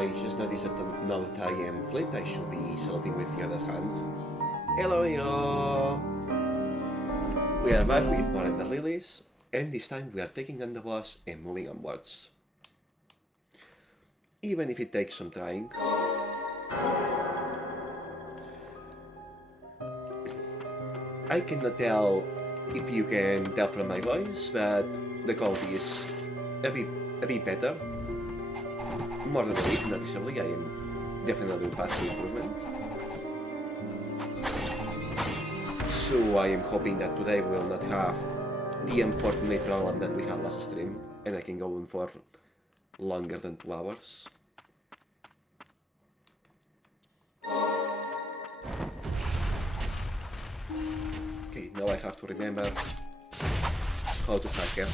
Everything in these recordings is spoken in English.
I just noticed that now that I am flipped, I should be selecting with the other hand. Hello! We are back with more the Lilies, and this time we are taking on the boss and moving onwards. Even if it takes some trying. I cannot tell if you can tell from my voice, but the quality is a bit better. More than a bit, noticeably. I am definitely on path to improvement. So I am hoping that today we will not have the unfortunate problem that we had last stream, and I can go on for longer than 2 hours. Okay, now I have to remember how to hack it.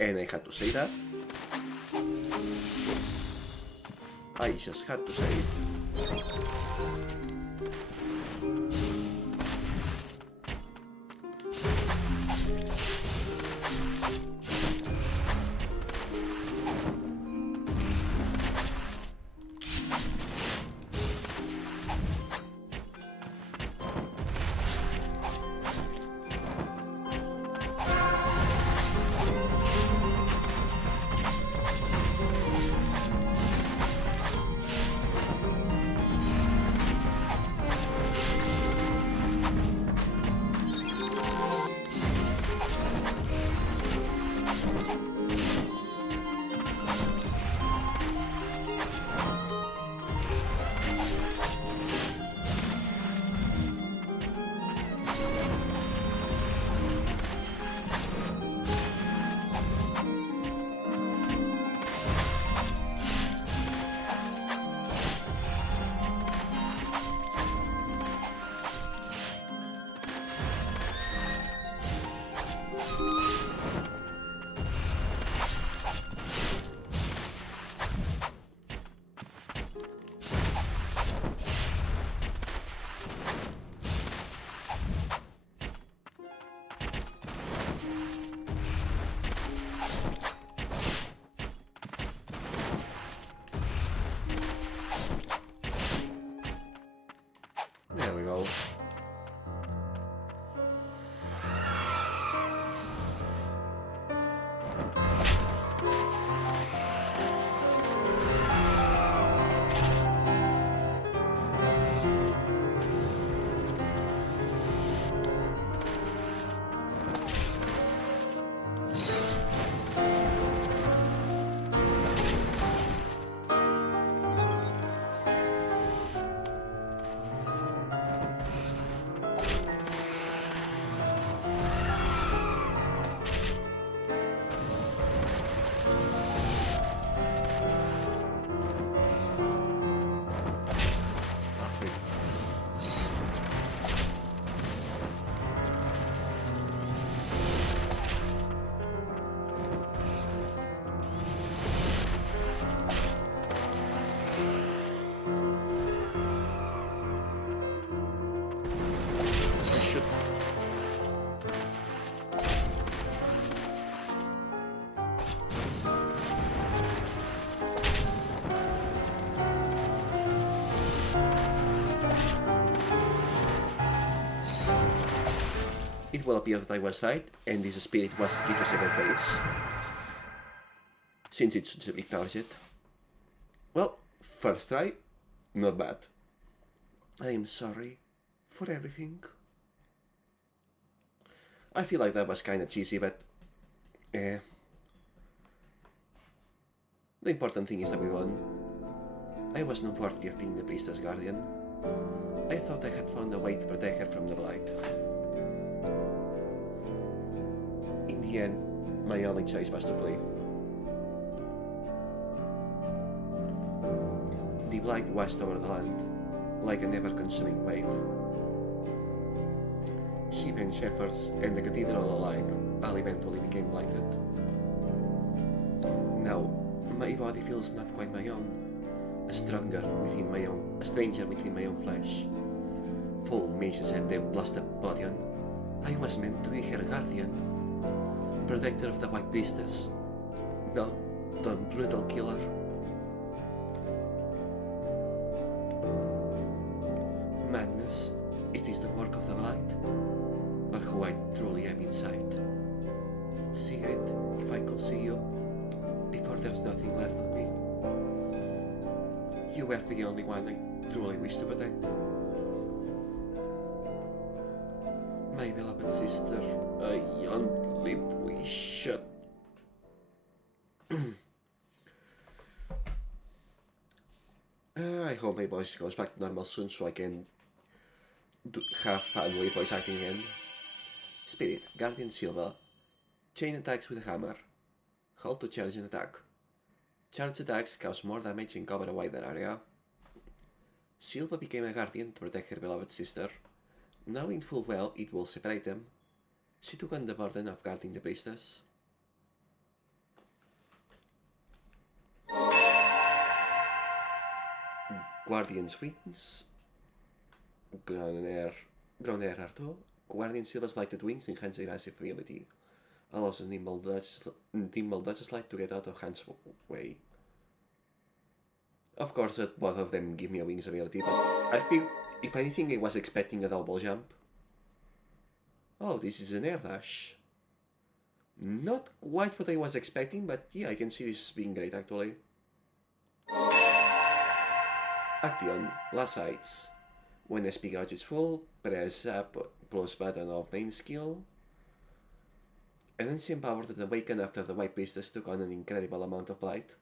And I had to say that. I just had to say it. There we go. It will appear that I was right, and this spirit was to give a second face, since it ignores it. Well, first try, not bad. I am sorry for everything. I feel like that was kinda cheesy, but the important thing is that we won. I was not worthy of being the priestess guardian. I thought I had found a way to protect her from the blight. In the end, my only choice was to flee. The blight washed over the land, like an ever-consuming wave. Sheep and shepherds and the cathedral alike all eventually became blighted. Now, my body feels not quite my own, a stranger within my own flesh. Full maces and the blasted body. I was meant to be her guardian, protector of the White Priestess, not the brutal killer. Madness, is this the work of the Blight, or who I truly am inside? Sigrid, if I could see you, before there's nothing left of me. You were the only one I truly wish to protect. My beloved sister, I only wish... I hope my voice goes back to normal soon so I can have fun with voice acting again. Spirit, Guardian Silva. Chain attacks with a hammer. Hold to charge an attack. Charge attacks cause more damage and cover a wider area. Silva became a guardian to protect her beloved sister. Knowing full well it will separate them, she took on the burden of guarding the priestess. Guardian's wings. Ground air R2. Guardian Silva's blighted wings enhance evasive ability. Allows a nimble dodge slide to get out of Han's way. Of course, both of them give me a wings ability, but I feel, if anything, I was expecting a double jump. Oh, this is an air dash. Not quite what I was expecting, but yeah, I can see this being great actually. Action, last rites. When SP gauge is full, press up plus button of main skill. An ancient power that awakened after the White Priestess took on an incredible amount of blight.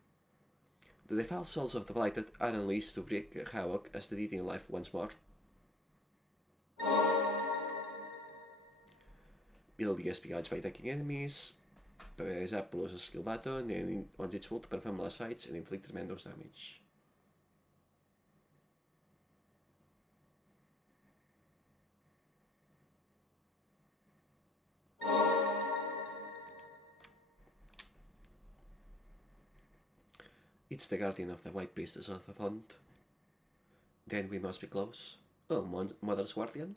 The defiled souls of the blighted are unleashed to wreak havoc as they did in life once more. Build the SP gauge by attacking enemies. Press up plus a skill button and once it's full to perform last rites and inflict tremendous damage. It's the guardian of the White Priestess of the Font. Then we must be close. Oh, Mother's Guardian?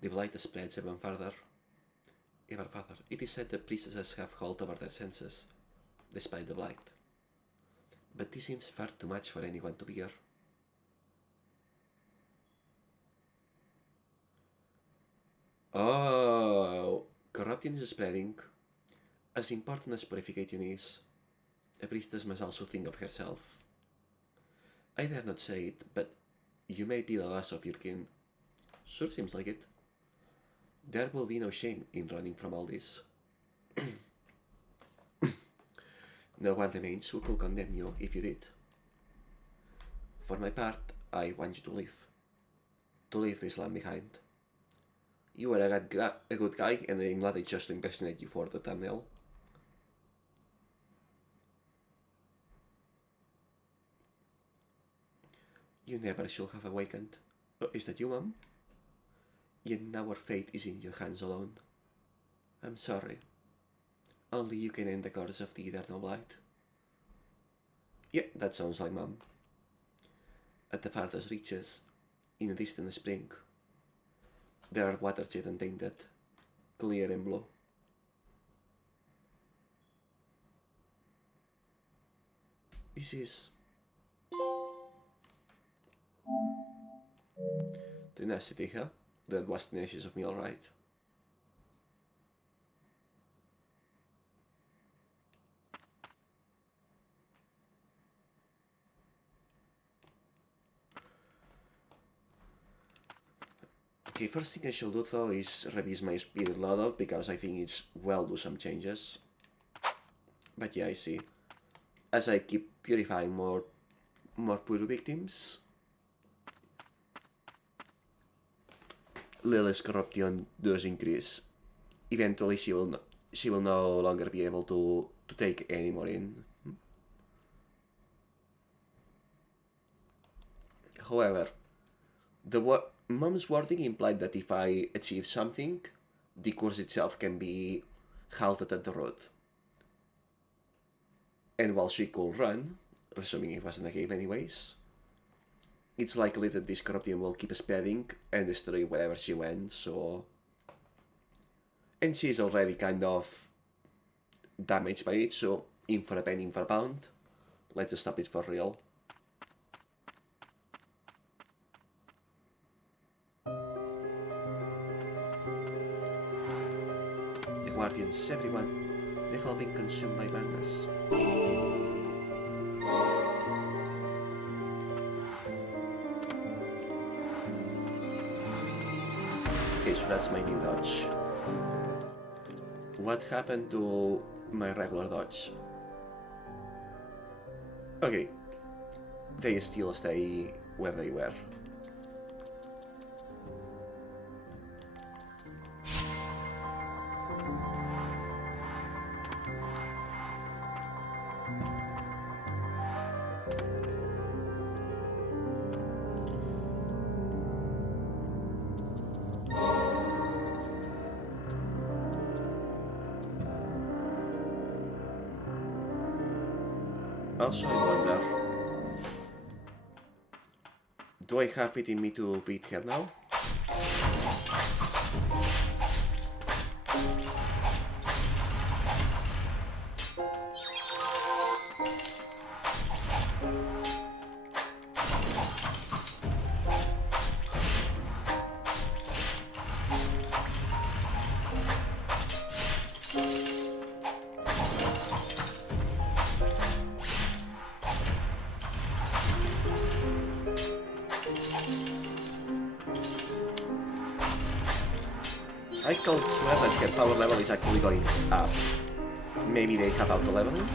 The blight spreads even further. It is said that priestesses have hold over their senses, despite the blight. But this seems far too much for anyone to bear. Oh, corruption is spreading. As important as purification is, a priestess must also think of herself. I dare not say it, but you may be the last of your kin. Sure seems like it. There will be no shame in running from all this. No one remains who could condemn you if you did. For my part, I want you to live. To leave this land behind. You are a good guy, and I'm glad I just impersonate you for the thumbnail. You never should have awakened. Oh, is that you, Mom? Yet now our fate is in your hands alone. I'm sorry. Only you can end the curse of the eternal blight. Yeah, that sounds like Mom. At the farthest reaches, in a distant spring, there are waters yet untainted, clear and blue. This is tenacity, huh? That was tenacious of me, alright. Okay, first thing I should do though is revise my spirit loadout because I think it's well do some changes. But yeah, I see. As I keep purifying more pure victims, Lilies' corruption does increase. Eventually she will no longer be able to take any more in. However, Mom's wording implied that if I achieve something, the course itself can be halted at the road. And while she could run, assuming it wasn't a cave anyways, it's likely that this corruption will keep spreading and destroy wherever she went, so... And she's already kind of damaged by it, so in for a penny, in for a pound. Let's stop it for real. The Guardians, everyone, they've all been consumed by madness. Okay, so that's my new dodge. What happened to my regular dodge? Okay, they still stay where they were. Also, I wonder, do I have it in me to beat her now? I could swear that her power level is actually going up. Maybe they have auto leveling?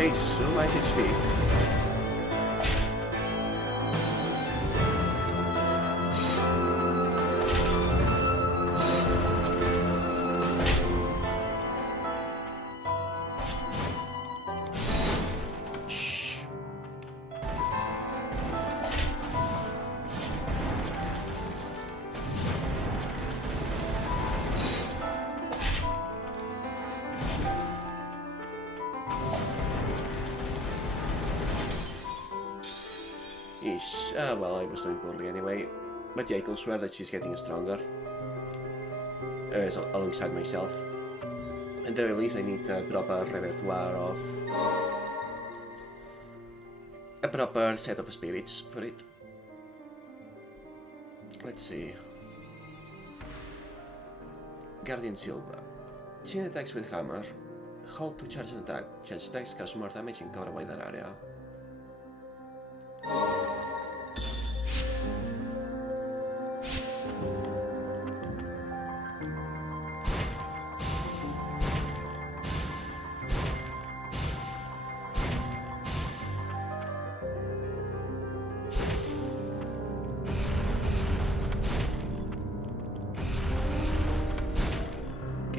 Okay, so much HP. Well, I was doing poorly anyway. But yeah, I can swear that she's getting stronger. Alongside myself. At the very least, I need a proper repertoire of... a proper set of spirits for it. Let's see. Guardian Silva. Chain attacks with hammer. Hold to charge an attack. Charge attacks cause more damage and cover a wider area.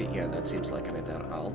Okay, yeah, that seems like a better alt.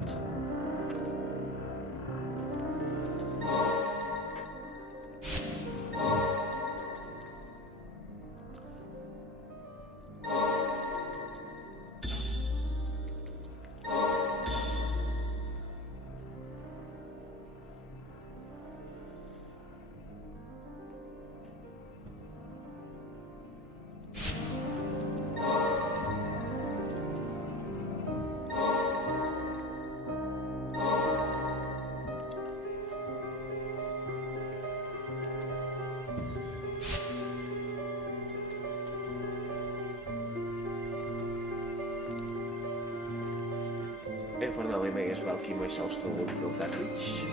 And for now I may as well keep myself to improve that reach.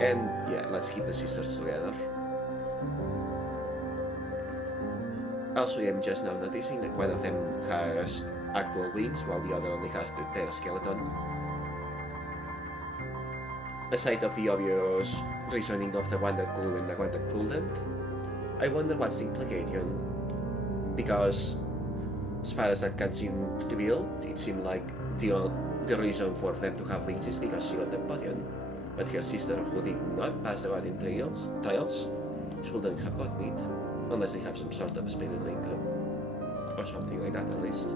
And yeah, let's keep the sisters together. Also, I'm just now noticing that one of them has actual wings while the other only has their skeleton. Aside of the obvious reasoning of the one that could and the one that couldn't, I wonder what's the implication, because as far as that can seem to be built, it seemed like the reason for them to have wings is because she got the button, but her sister, who did not pass the Guardian trials, shouldn't have gotten it, unless they have some sort of spirit link or something like that at least.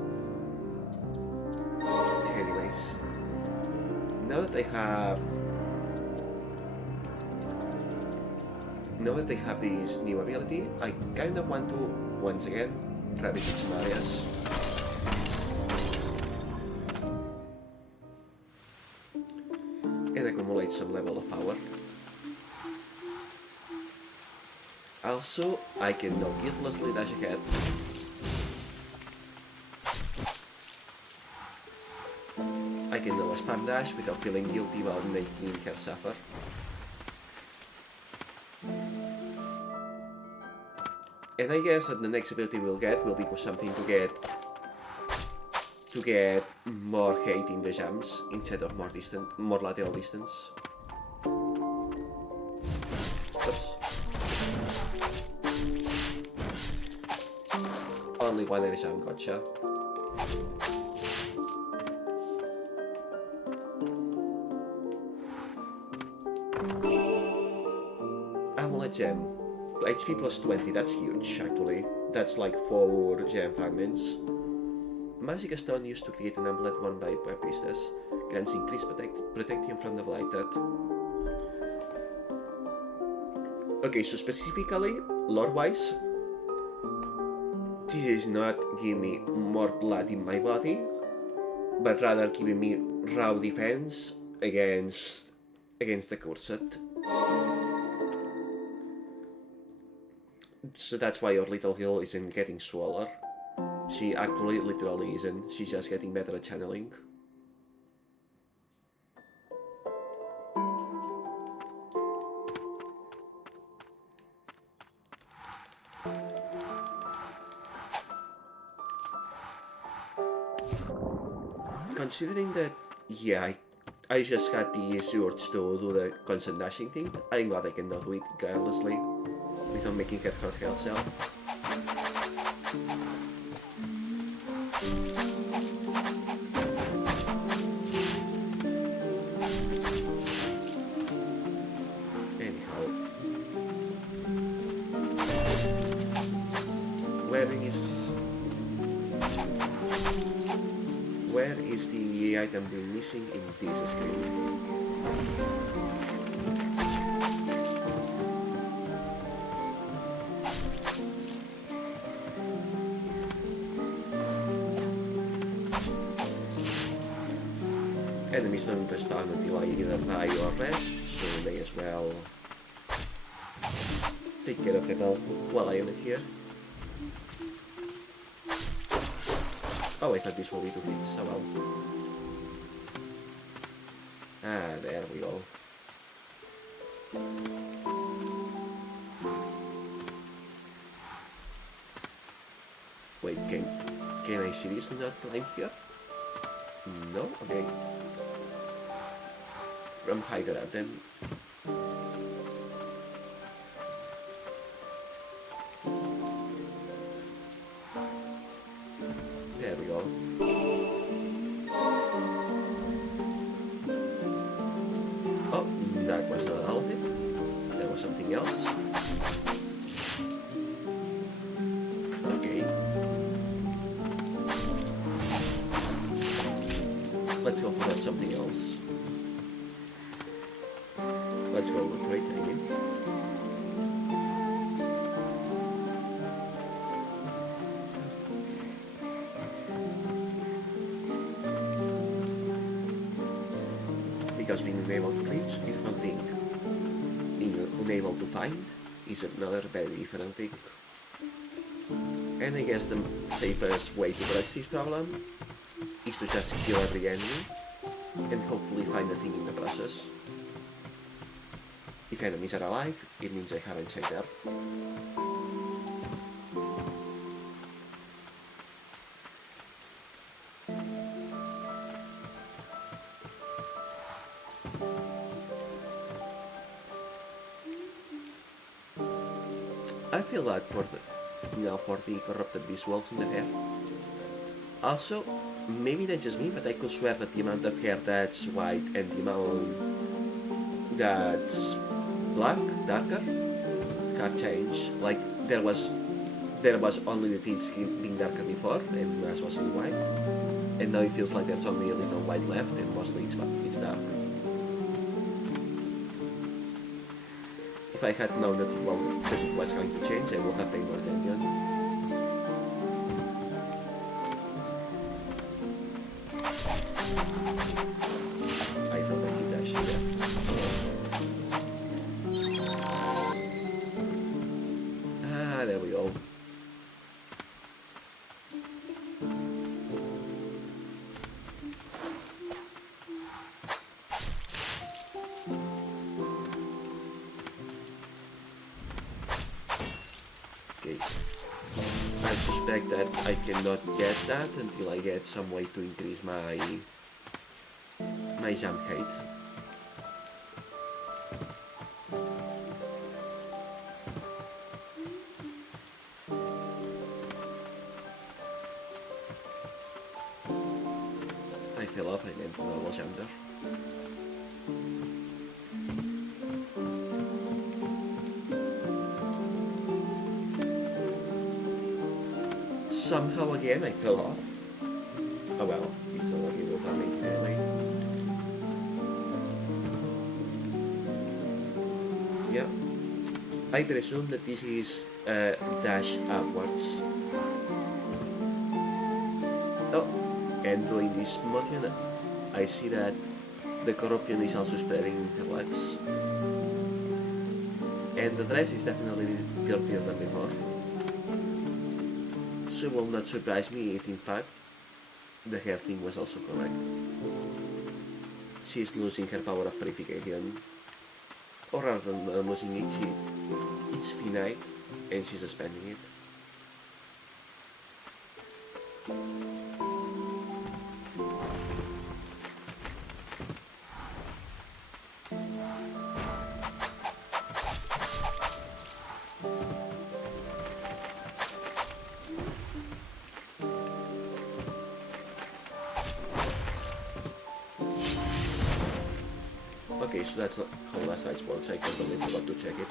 Anyways, now that they have this new ability, I kind of want to, once again, revisit some areas. And accumulate some level of power. Also, I can now guiltlessly dash ahead. I can now spam dash without feeling guilty while making her suffer. And I guess that the next ability we'll get will be something to get more hate in the jumps instead of more lateral distance. Oops. Only one enemy jump, gotcha. Amulet gem. HP plus 20, that's huge actually. That's like 4 gem fragments. Magic stone used to create an amulet worn by priestess. Grants increased protection from the blighted. Okay, so specifically, lore-wise, this is not giving me more blood in my body, but rather giving me raw defense against the cursed. So that's why your little girl isn't getting smaller. She actually literally isn't. She's just getting better at channeling. Considering that, yeah, I just had the urge to do the constant dashing thing, I'm glad I can now do it carelessly without making her hurt herself. Anyhow, where is the item being missing in this screen? Enemies don't respawn until I either die or rest, so may as well take care of them all while I am in here. Oh, I thought this will be 2 hits, oh well. Ah, there we go. Wait, can I seriously not climb here? No? Okay. From high ground then. let's go for something else. Let's go look right, I mean. Because being unable to reach is one thing. Being unable to find is another very different thing. And I guess the safest way to approach this problem is to just kill every enemy and hopefully find a thing in the process. If enemies are alive, it means I haven't saved up. I feel bad for the corrupted visuals in the hair. Also, maybe that's just me, but I could swear that the amount of hair that's white and the amount that's black, darker, can't change. Like there was only the tips being darker before, and the rest was in white, and now it feels like there's only a little white left, and mostly it's dark. If I had known that it was going to change, I would have paid more attention. I thought I hit dash here. Ah, there we go. Okay. I suspect that I cannot get that until I get some way to increase my jump height. I fell off, I meant normal jump there. Somehow again I fell off. Oh well, it's not like it will harm me anyway. Yeah. I presume that this is dash upwards. Oh, and doing this motion, I see that the corruption is also spreading in her legs. And the dress is definitely dirtier than before. So it will not surprise me if in fact the hair thing was also correct. She's losing her power of purification, or rather than losing it, it's finite and she's spending it. Okay, so that's how last night's works. I totally forgot to check it.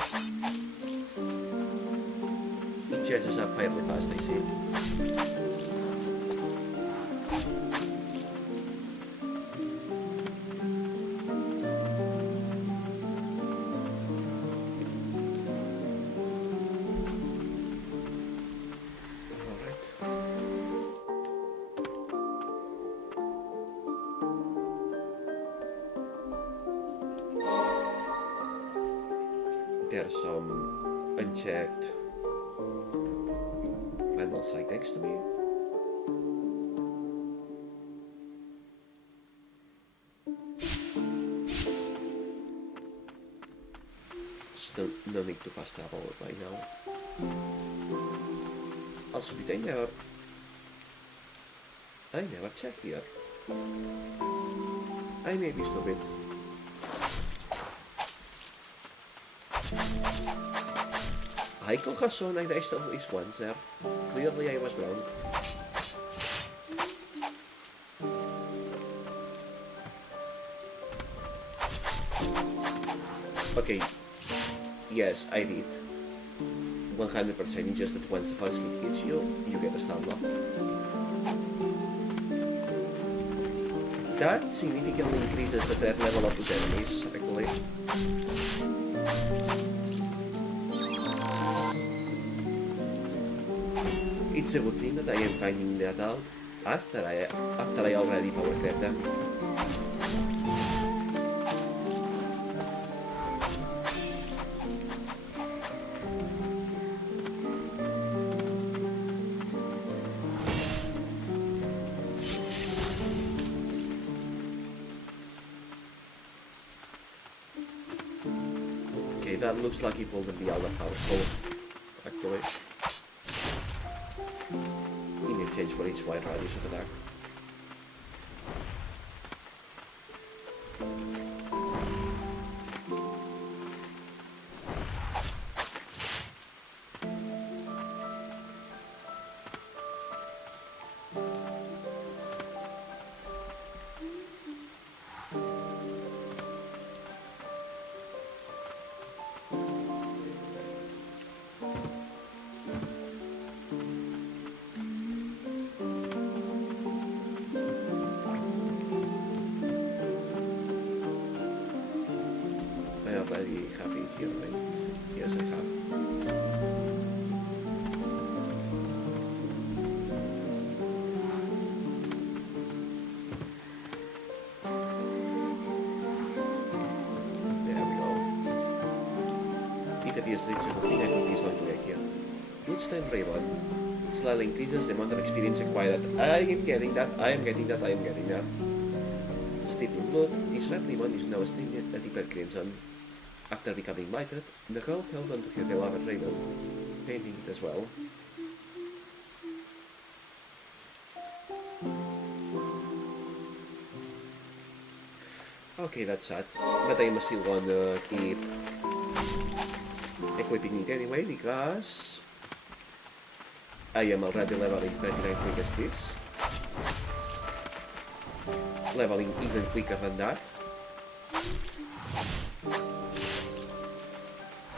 It charges up fairly fast, I see. There's some unchecked vandals right next to me. So no need to fast travel right now. Also, I never check here. I may be stupid. I could have shown I dashed at least once there. Clearly I was wrong. Okay. Yes, I did. 100% it's just that once the first hit hits you, you get a stun lock. That significantly increases the threat level of those enemies, actually. It's a good thing that I am finding that out after I already power crept them. Okay, that looks like it will be all that powerful, actually. In exchange for each wide radius of attack. Already have it here, right? Yes, I have. There we go. It appears that it's a thing I put this one to get here. Bloodstone Raven slightly increases the amount of experience acquired. I am getting that, I am getting that, I am getting that. Steeping Blood, this red ribbon is now stained a deeper crimson. After becoming lighted, the girl held onto her beloved raven, painting it as well. Okay, that's sad, but I am still gonna keep equipping it anyway because I am already leveling 39 quick as this. Leveling even quicker than that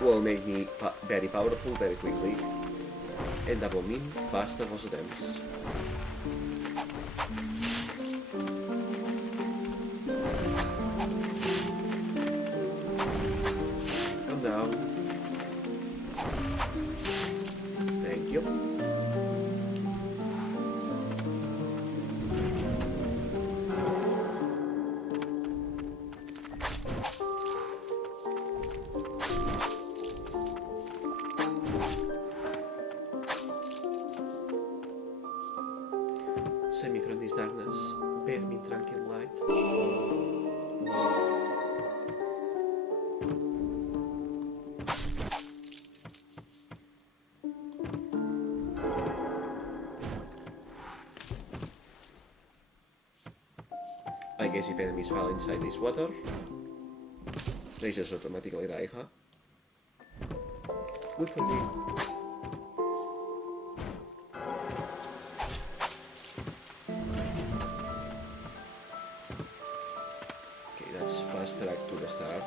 will make me very powerful very quickly, and that will mean faster boss attempts. Come down. Thank you. Save me from this darkness, bathe me in tranquil light. I guess if enemies fall inside this water, they just automatically die, huh? Good for me. Fast track to the start.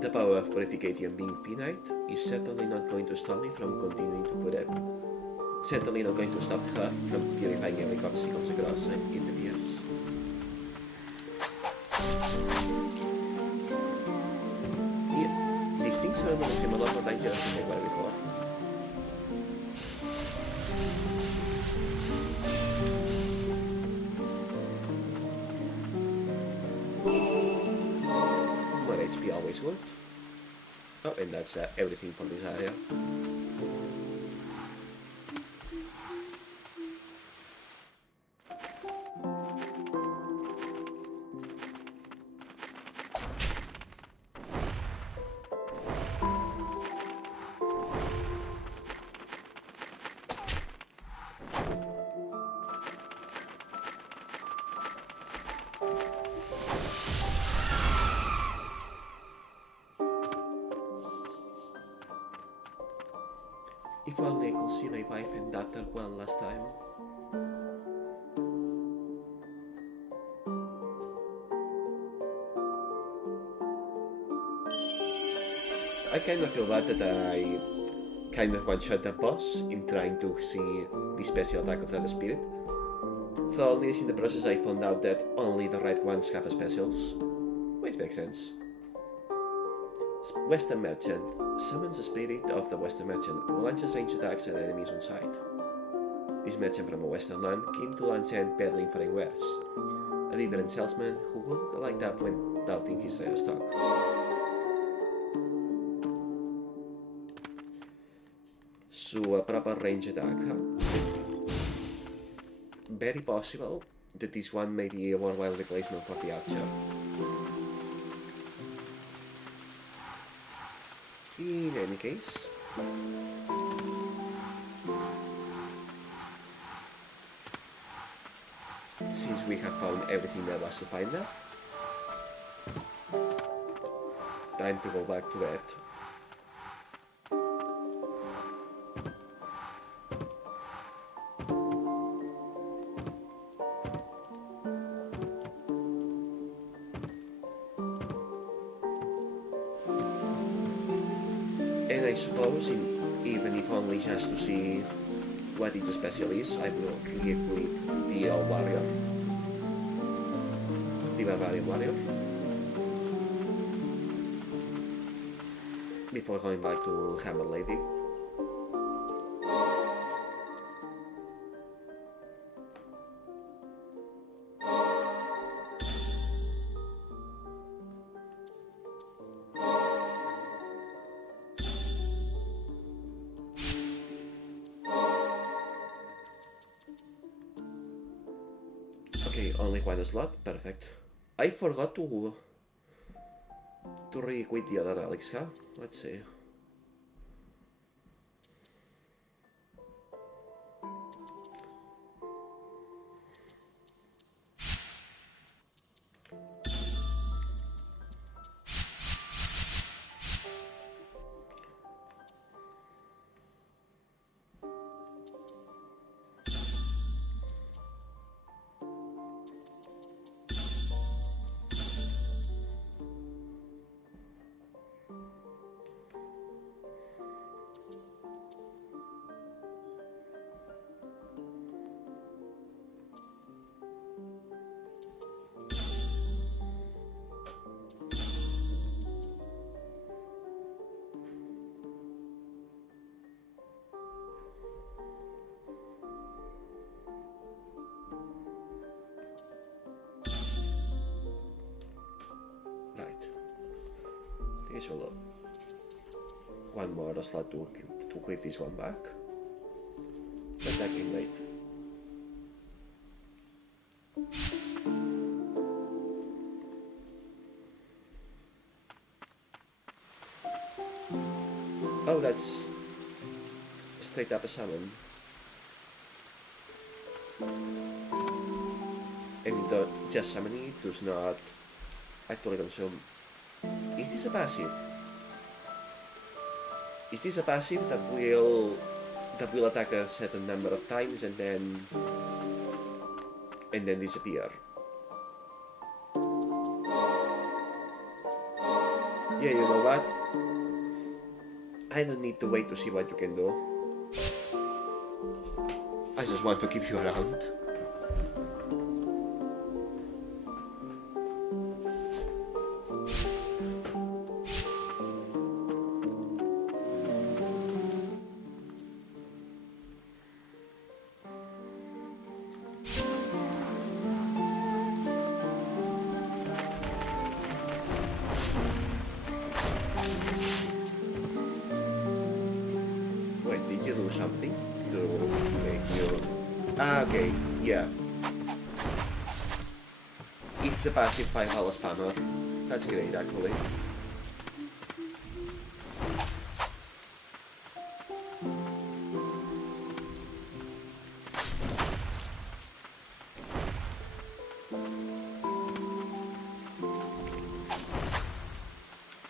The power of purification being finite is certainly not going to stop me from continuing to put it. Certainly not going to stop her from purifying every corpse she comes across in the years. Yeah, these things are not similar but dangerous than they were before. More HP always good. Oh, and that's everything from this area. If only I could see my wife and daughter one last time. I kind of feel bad that I kind of one-shot the boss in trying to see the special attack of that spirit. Though only in the process I found out that only the right ones have specials. Which makes sense. Western Merchant. Summons the spirit of the Western Merchant, who launches ranged attacks at enemies on sight. This merchant from a western land came to land's end peddling foreign wares. A vibrant salesman who would light up when doubting his rare stock. So a proper range attack, huh? Very possible that this one may be a worthwhile replacement for the archer. In any case, since we have found everything there was to find there, time to go back to bed. And I suppose, even if only just to see what its special is, I will re-equip the old warrior, the barbarian warrior, before going back to Hammer Lady. Okay, only one slot, perfect. I forgot to re-equip the other relics, huh? Let's see. This will one more slot to equip this one back. Attacking late. Oh, that's straight up a summon. And just summoning it does not actually consume. Is this a passive? Is this a passive that will attack a certain number of times and then disappear? Yeah, you know what? I don't need to wait to see what you can do. I just want to keep you around. Something to make you... okay, yeah. It's a passive 5-hour spammer. That's great, actually.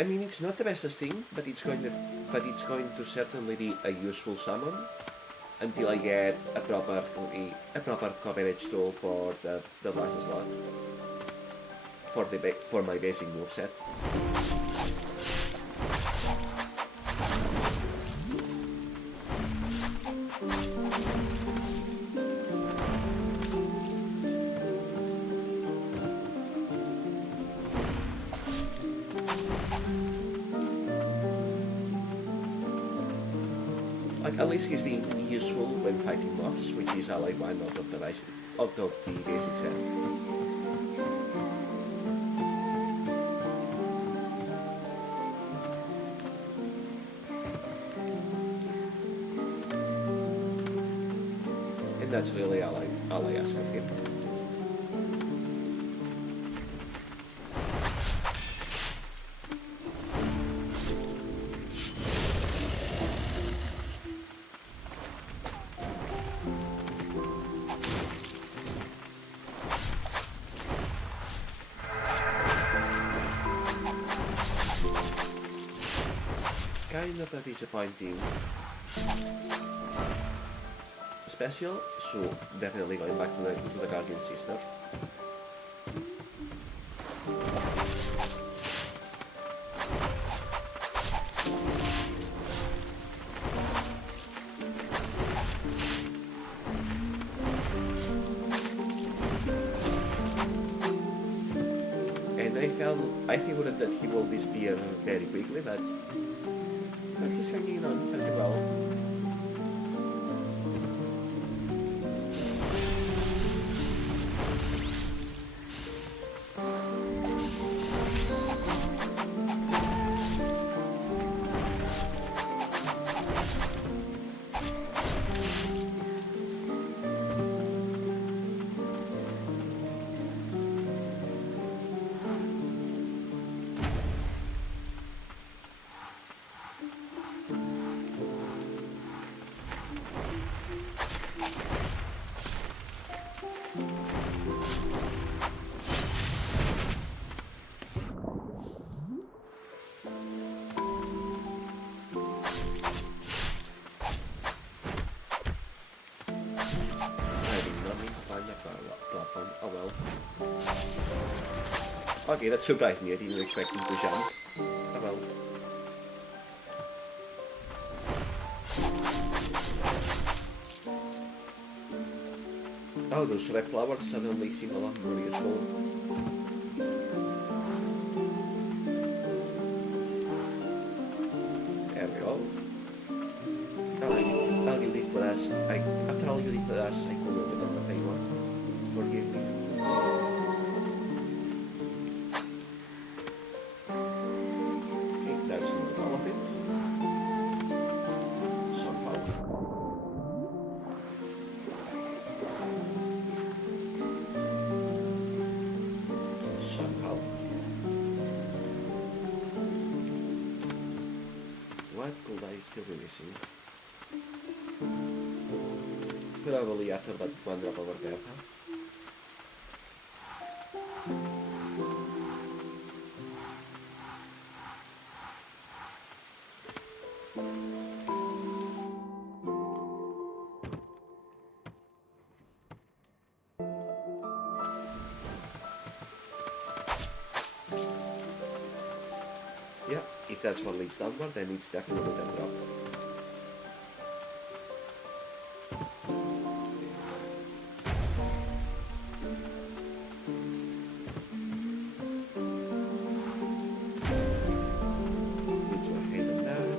I mean, it's not the bestest thing, but it's going to certainly be a useful summon until I get a proper coverage tool for the last slot for my basic moveset. At least he's being useful when fighting mobs, which is all I want out of the basic set. And that's really all I ask of him. Kind of a disappointing special, so definitely going back to the Guardian Sister. And I figured that he will disappear very quickly, but he's hanging on pretty well. Okay, that surprised me. I didn't expect him to jump. Oh well. Oh, those red flowers suddenly seem a lot more useful. There we go. I'll give it for us. After all you did for us, I could have done the favor. Forgive me. What could I still be missing? Probably after that one drop over there, huh? Yeah, if that's what leads downward, then it's definitely that drop. It's one head on that.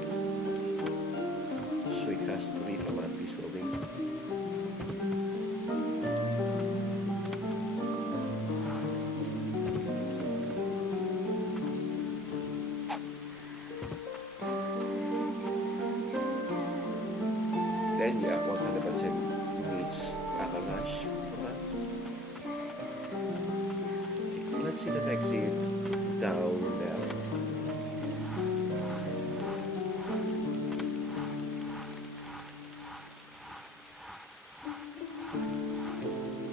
So it has to be from this building. Then yeah, 100% needs avalanche for that. Okay, let's see that exit down there.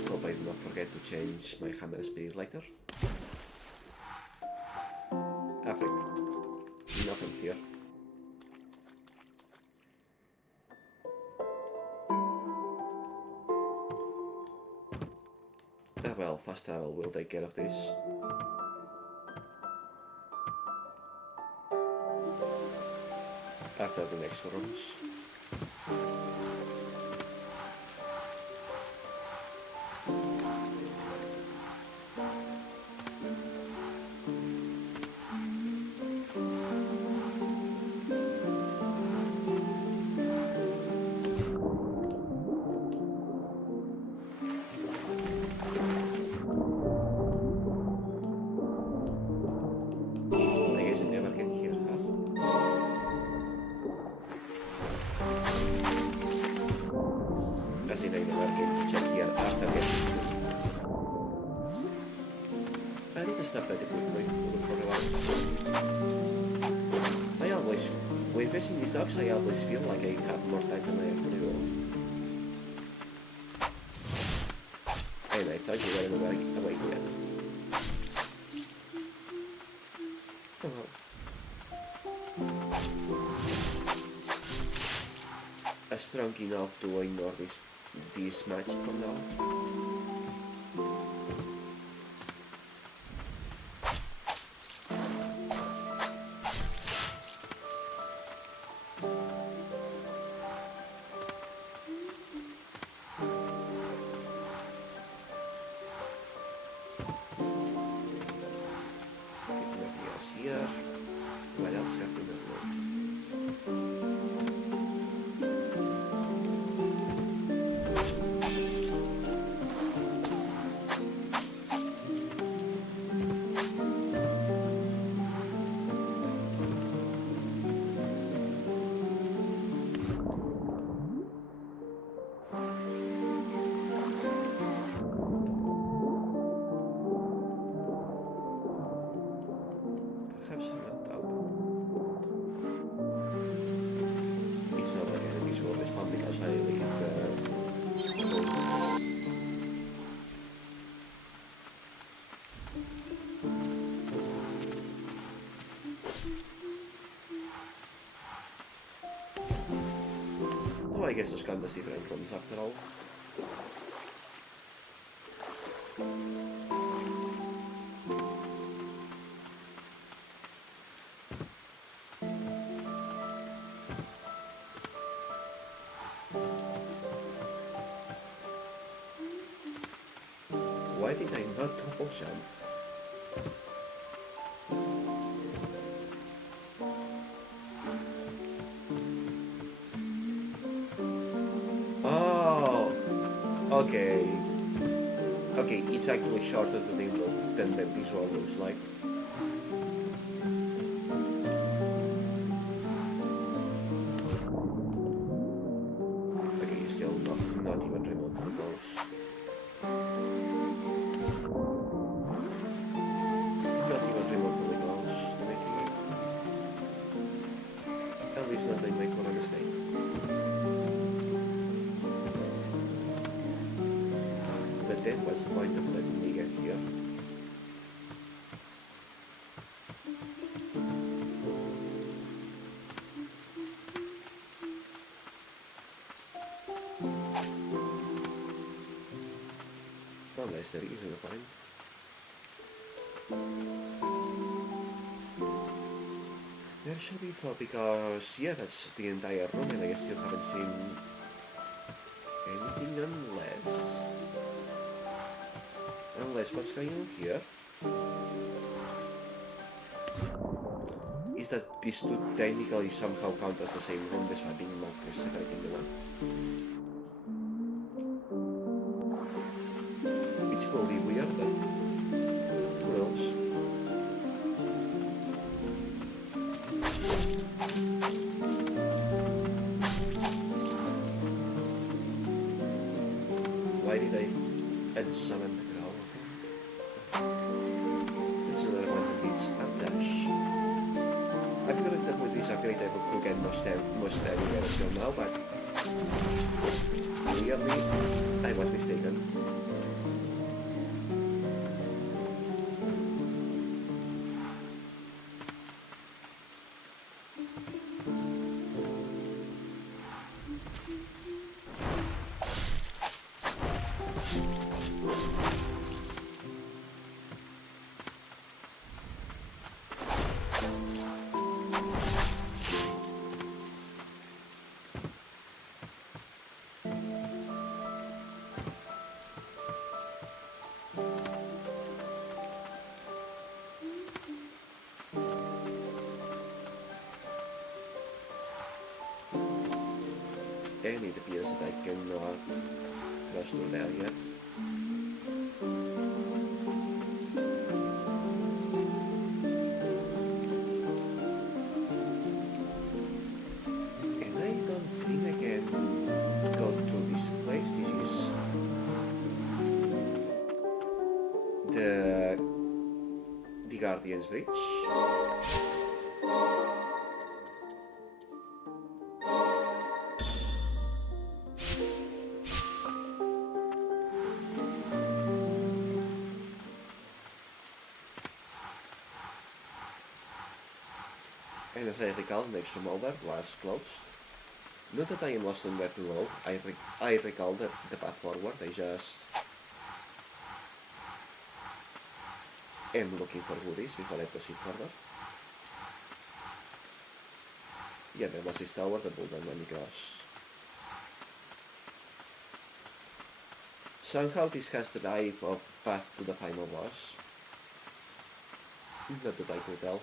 Hope I do not forget to change my hammer speed later. Afric. nothing here. Ah well, fast travel will take care of this. After the next rooms. I always feel like I have more time than I actually do. And I thought you weren't awake yet. Oh well. Strong enough to ignore this match from now. I guess those kind of different rooms after all. Why did I not double jump? Okay. Okay, it's actually shorter than the visual looks like. Okay, still not even remotely close. Not even remotely close to making it. At least not in my current state. Then what's the point of letting me get here? Unless there isn't a point. There should be though, because yeah, that's the entire room and I still haven't seen anything unless what's going on here is that these two technically somehow count as the same room despite being markers separating them up. Which will be weird, but who knows? Why did I add summon the crowd? It's another one that beats dash. I figured that with this upgrade I would get most anywhere until now, but clearly I was mistaken. areas that I cannot cross through there yet. And I don't think I can go through this place. This is the Guardian's Bridge. And as I recall, next room over was closed. Not that I am lost on where to go, I recall the path forward, I just am looking for goodies before I proceed further. Yeah, there was this tower that pulled down across. Somehow this has the vibe of path to the final boss. Not that I could tell.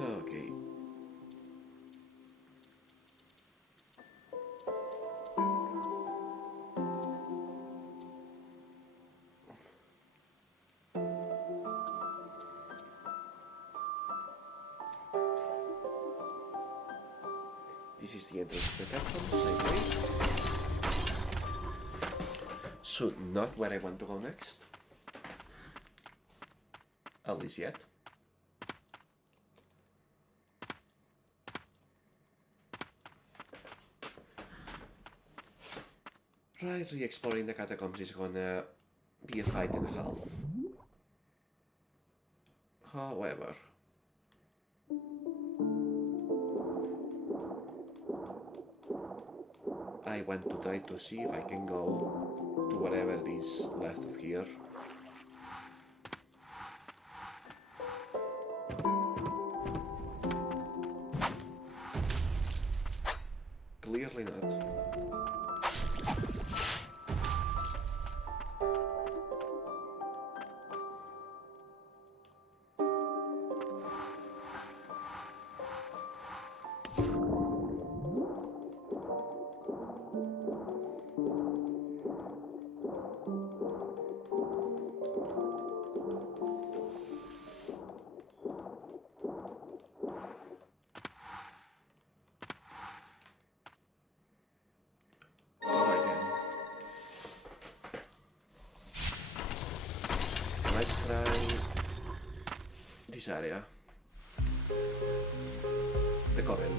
Okay. This is the entrance to the catacombs, I believe. So, not where I want to go next. At least yet. Right, re-exploring the catacombs is gonna be a fight and a half. However, I want to try to see if I can go to whatever is left of here. Clearly not. Let's try this area. The coven.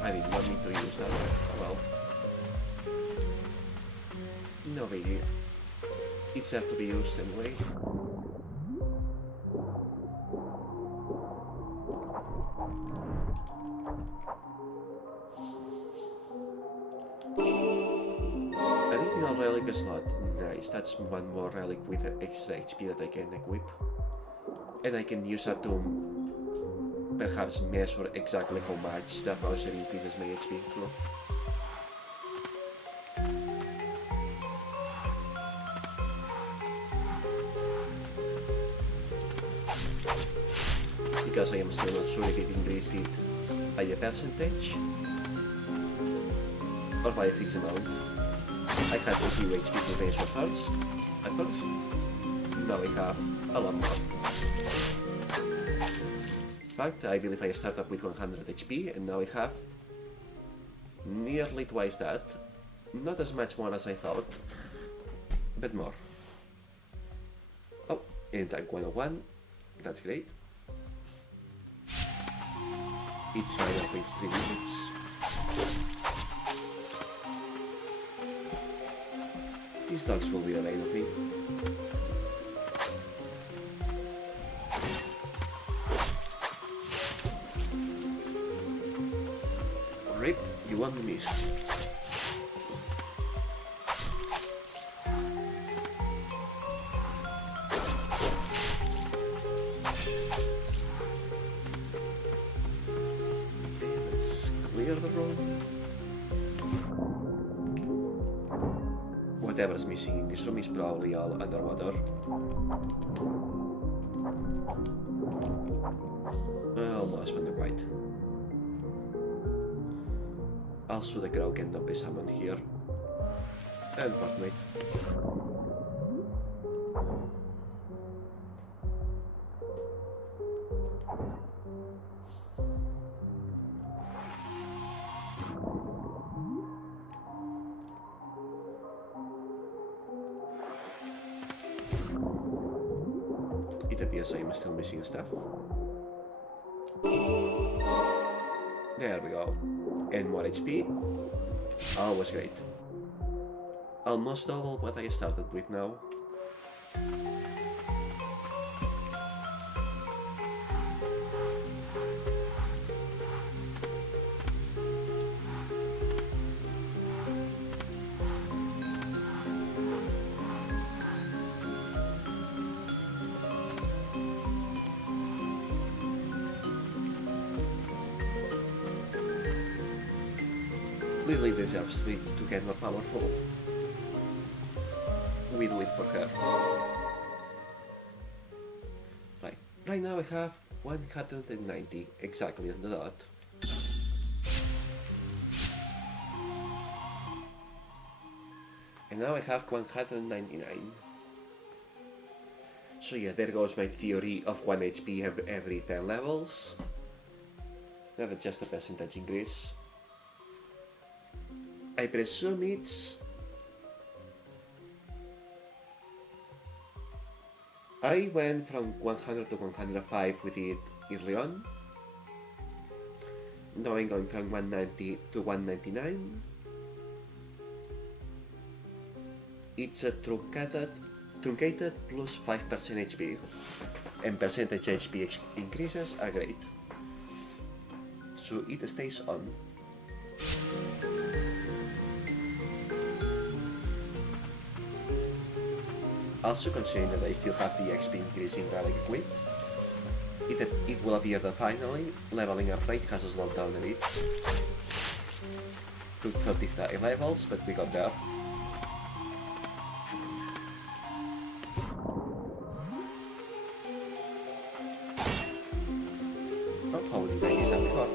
I did not need to use that. Well, no biggie. It's have to be used anyway. Additional relic is not nice. That's one more relic with extra HP that I can equip. And I can use that to perhaps measure exactly how much that browser increases my HP flow. Because I am still not sure if it increased it by a percentage or by a fixed amount. I had a few HP to measure first, at first. Now I have a lot more. In fact, I believe I started with 100 HP and now I have nearly twice that. Not as much more as I thought, but more. Oh, and tank 101, that's great. It's fire takes 3 minutes. These dogs will be afraid of me. Rip, you won the mist. Whatever's missing in this room is probably all underwater. Almost went right. Also, the crow cannot be summoned here. And partmate. It appears I am still missing stuff. There we go. And more HP. Always great. Almost double what I started with now. Lily deserves to get more powerful. We do it for her. Right now I have 190 exactly on the dot. And now I have 199. So yeah, there goes my theory of 1 HP every 10 levels. That's just a percentage increase. I presume it's... I went from 100 to 105 with it early on. Now I'm going from 190 to 199. It's a truncated plus 5% HP. And percentage HP increases are great. So it stays on. Also considering that I still have the XP increasing relic equipped, it will appear that finally leveling up rate has slowed down a bit. Took 35 levels, but we got there. Oh, holy, I used that before.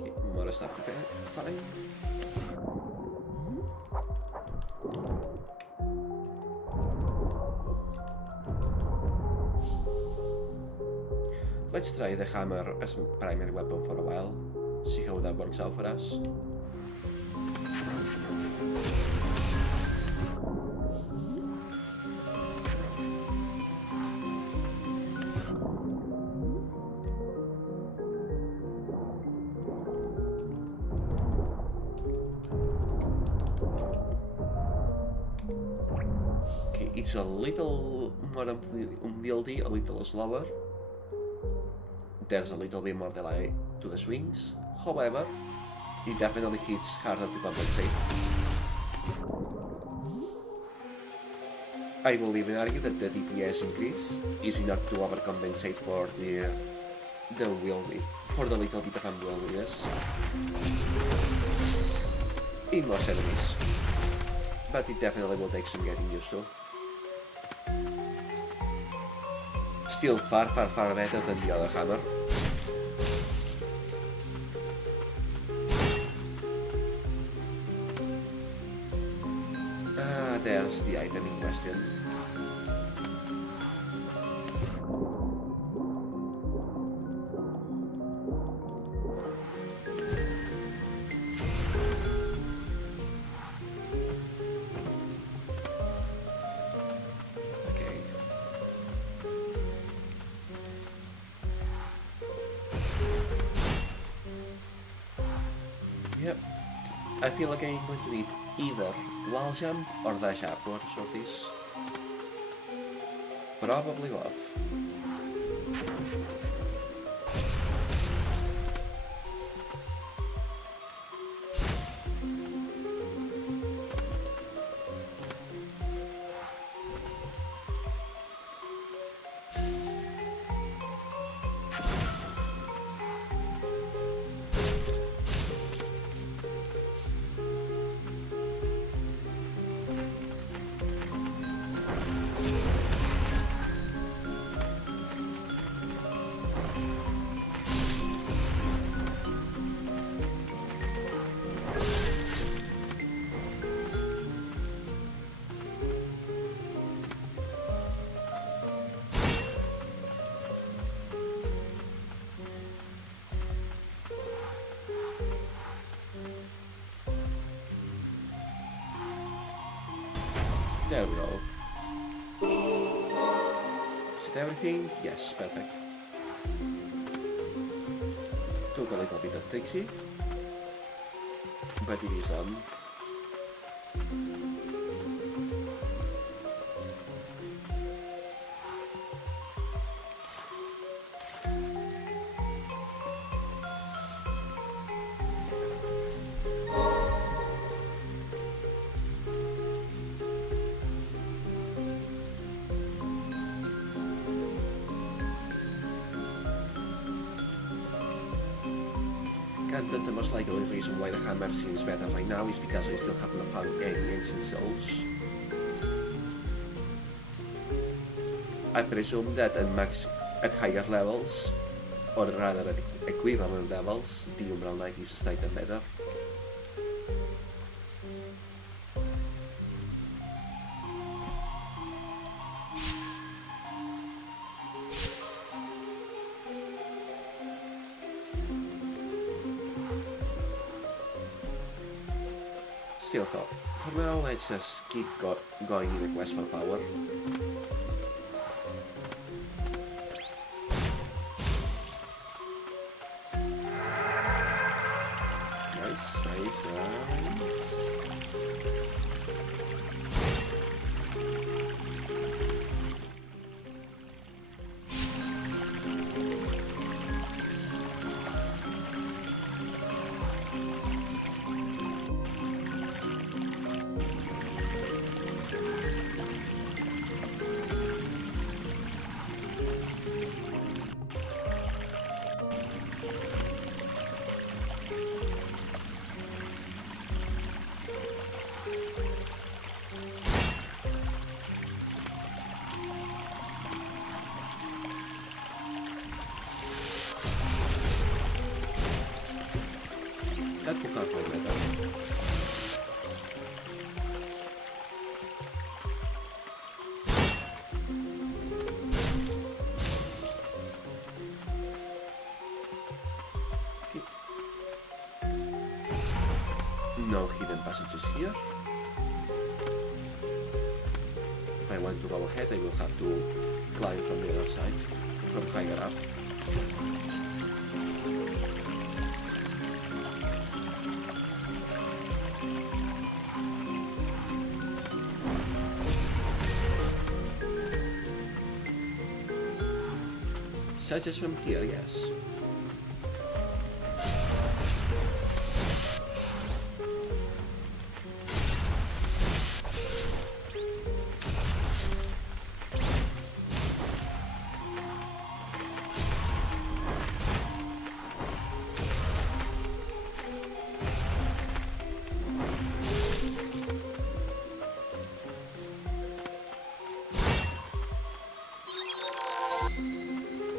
Okay, more stuff to find. Let's try the hammer as primary weapon for a while, see how that works out for us. Okay, it's a little more unwieldy, a little slower. There's a little bit more delay to the swings, however, it definitely hits harder to compensate. I will even argue that the DPS increase is enough to overcompensate for the little bit of unwieldiness in most enemies, but it definitely will take some getting used to. Still far better than the other hammer. There's the item in question. I feel like I'm going to need either wall jump or dash upwards for this. Probably both. There we go. Is it everything? Yes, perfect. Took a little bit of trixie, but it is done. And the most likely reason why the hammer seems better right now is because I still haven't found any ancient souls. I presume that at higher levels, or rather at equivalent levels, the Umbral Knight is slightly better. Still though, for now let's just keep going in the quest for power. Nice, nice, nice. That will not play better. Okay. No hidden passages here. If I want to go ahead, I will have to climb from the other side, from higher up. Such as from here, yes.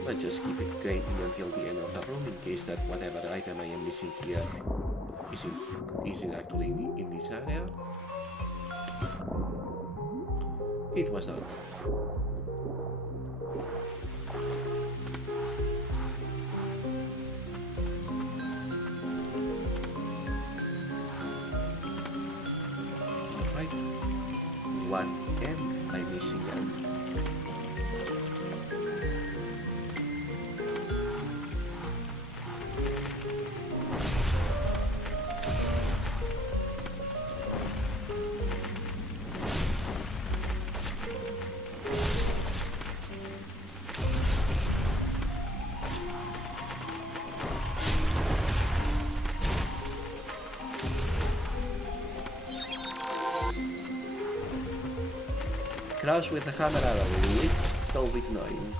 Let's just keep it grinding until the end of the room in case that whatever item I am missing here isn't actually in this area. It was not. Alright. What am I missing then? crash with the hammer are a little bit annoying.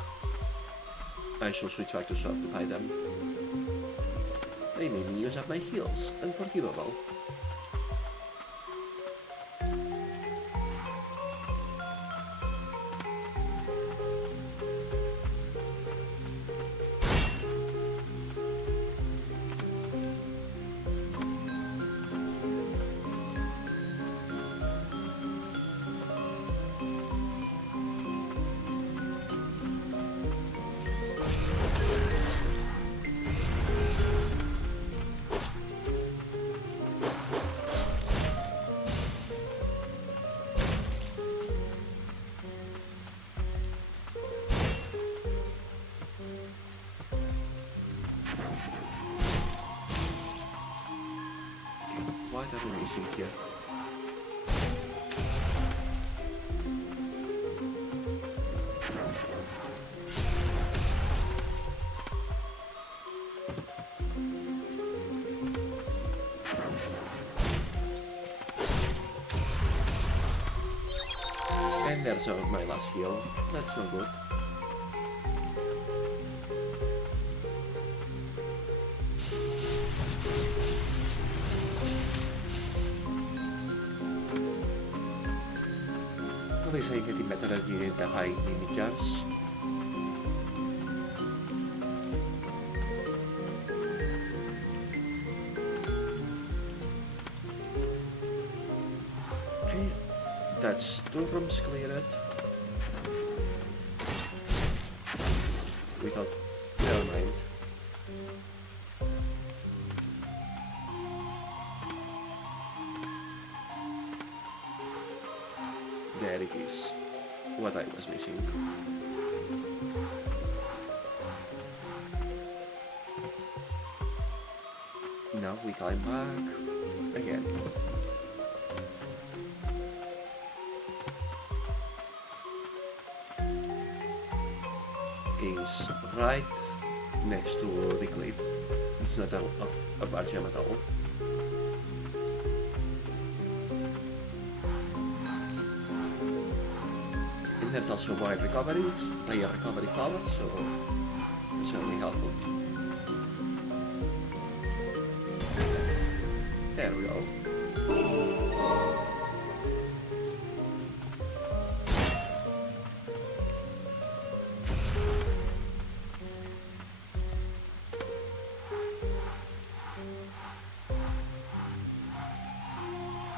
I shall switch back to sword to fight them. They made me use up my heals. Unforgivable. What are we missing here? And there's my last heal. That's not good. At least I'm getting better at the high limit jars. Okay, that's 2 rooms cleared. Without, never mind. There it is, what I was missing. Now we climb back again. Is right next to the cliff. It's not a bad gem at all. And there's also wide recoveries, player recovery power, so it's certainly helpful. There we go.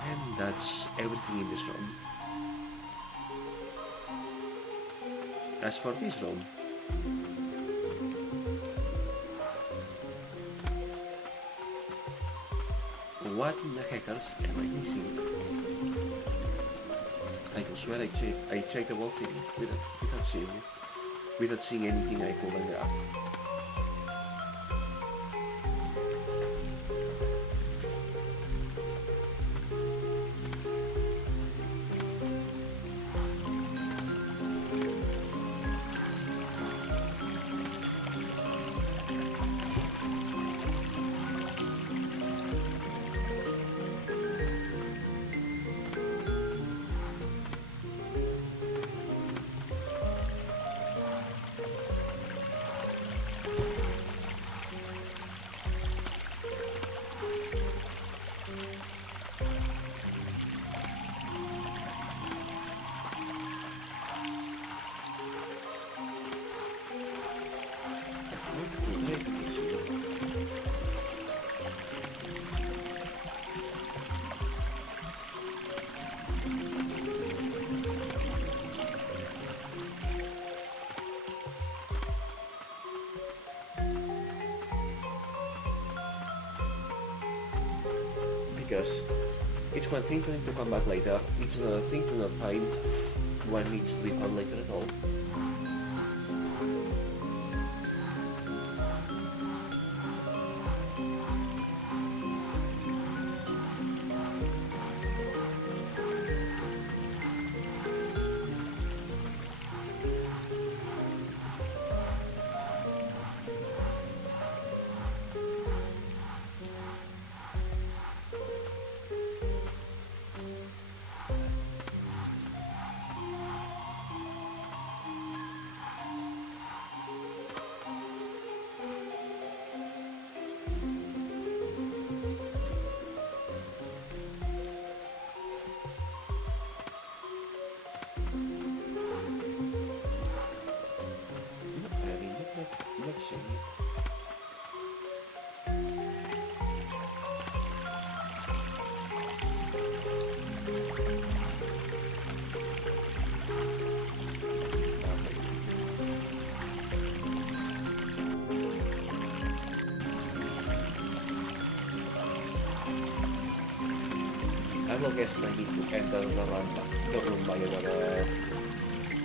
And that's everything in this room. As for this room, what in the heckers am I missing? I can swear I checked the whole thing without seeing anything I couldn't grab. Because it's one thing to need to come back later, it's another thing to not find what needs to be found later at all. proceed. I will guess I need to enter the room by another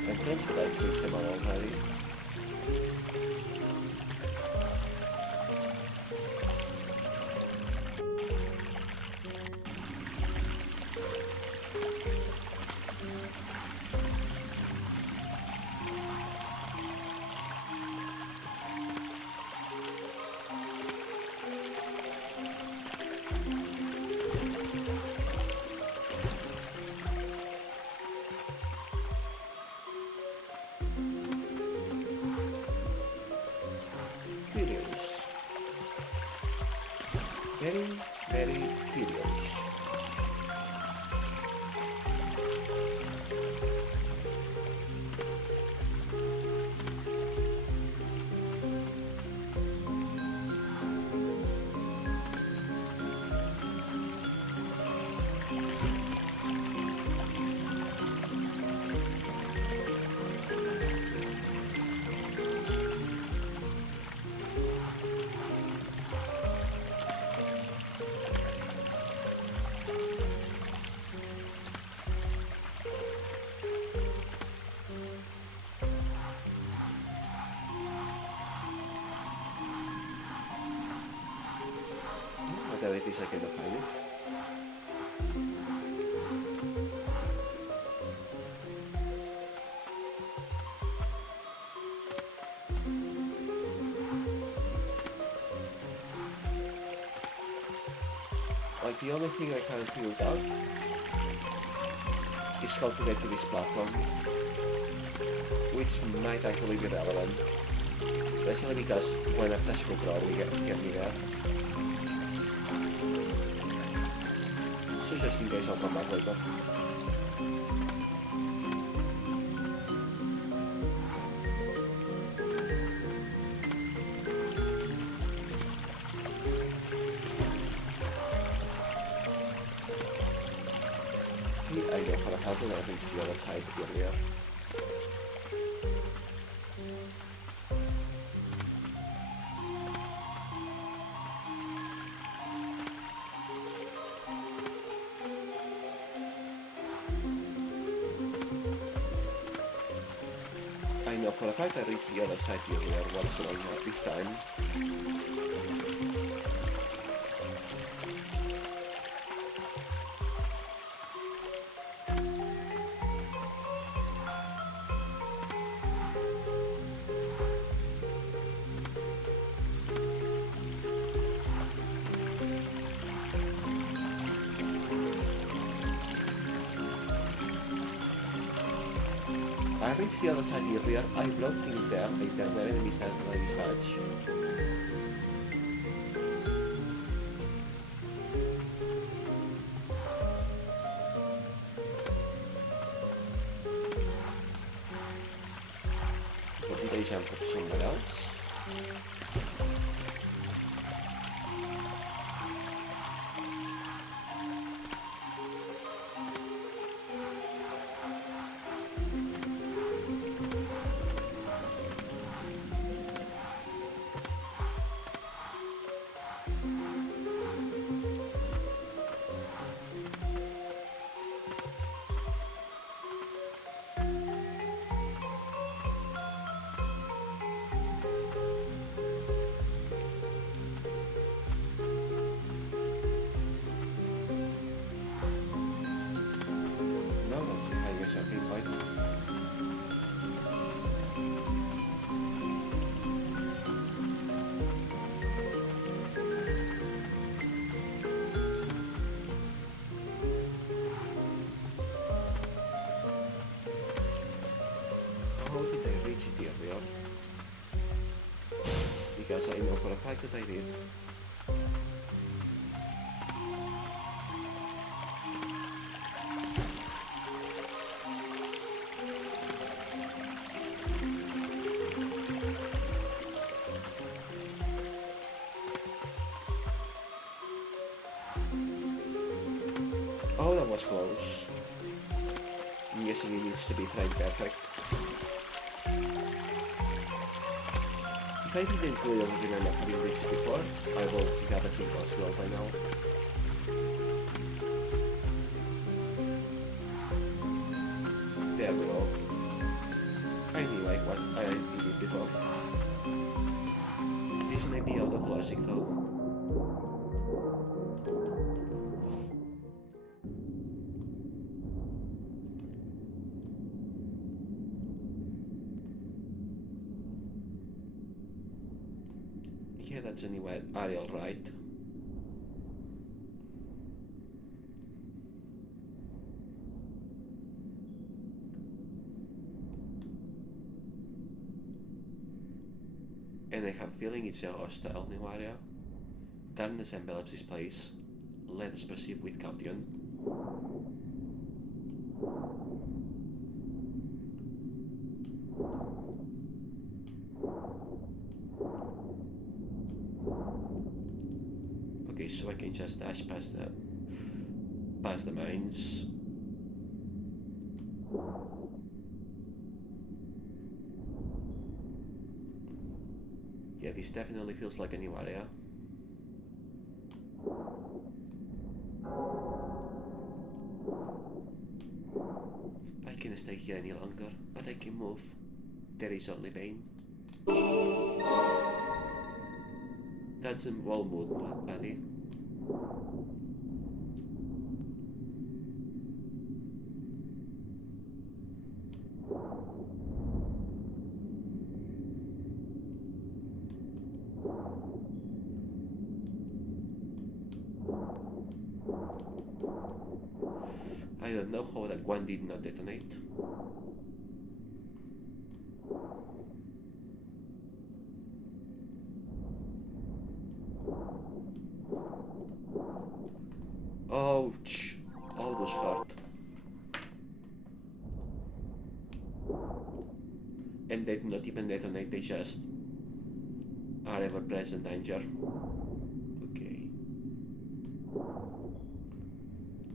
entrance, but I've used them all already. Curious. Very, very curious. Whatever it is, I cannot find it. Like, the only thing I can't figure out is how to get to this platform, which might actually be relevant, especially because when Aptash will probably get me there. So just in case I'll come back later. I know for a fact that I reached the other side earlier. I know for a fact I reached the other side earlier once when I had this time. I reached the other side earlier, I broke things there, like there were enemies that I dispatched. But did I jump up somewhere else? Something like how did I reach it earlier? Because I know for a fact that I did. was close. I'm guessing it needs to be trained perfect. If I didn't clearly remember having this before, I will have a simple scroll by now. There we go. I knew what I did it before. This may be out of logic though. Yeah, that's anywhere Ariel, right? And I have a feeling it's a hostile new area. Darkness envelops this place. Let us proceed with caution. Okay, so I can just dash past the mines. Yeah, this definitely feels like a new area. I can't stay here any longer, but I can move. There is only pain. That's a well mood, buddy. I don't know how that one did not detonate. Ouch! All those hurt. And they do not even detonate, they just are ever-present danger. Okay.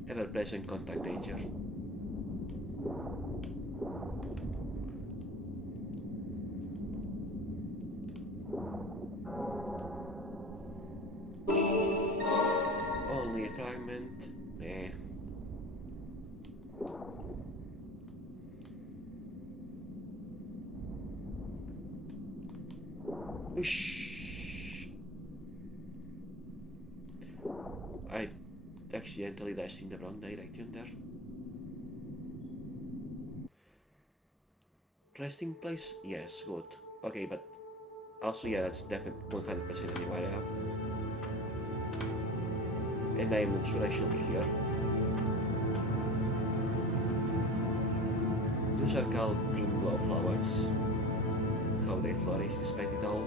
Ever-present contact danger. Only a fragment. Meh. Whoosh. I accidentally dashed in the wrong direction there. Resting place? Yes, good. Okay, but also yeah, that's definitely 100% a new area. And I'm not sure I should be here. Those are called green glow flowers. How they flourish despite it all.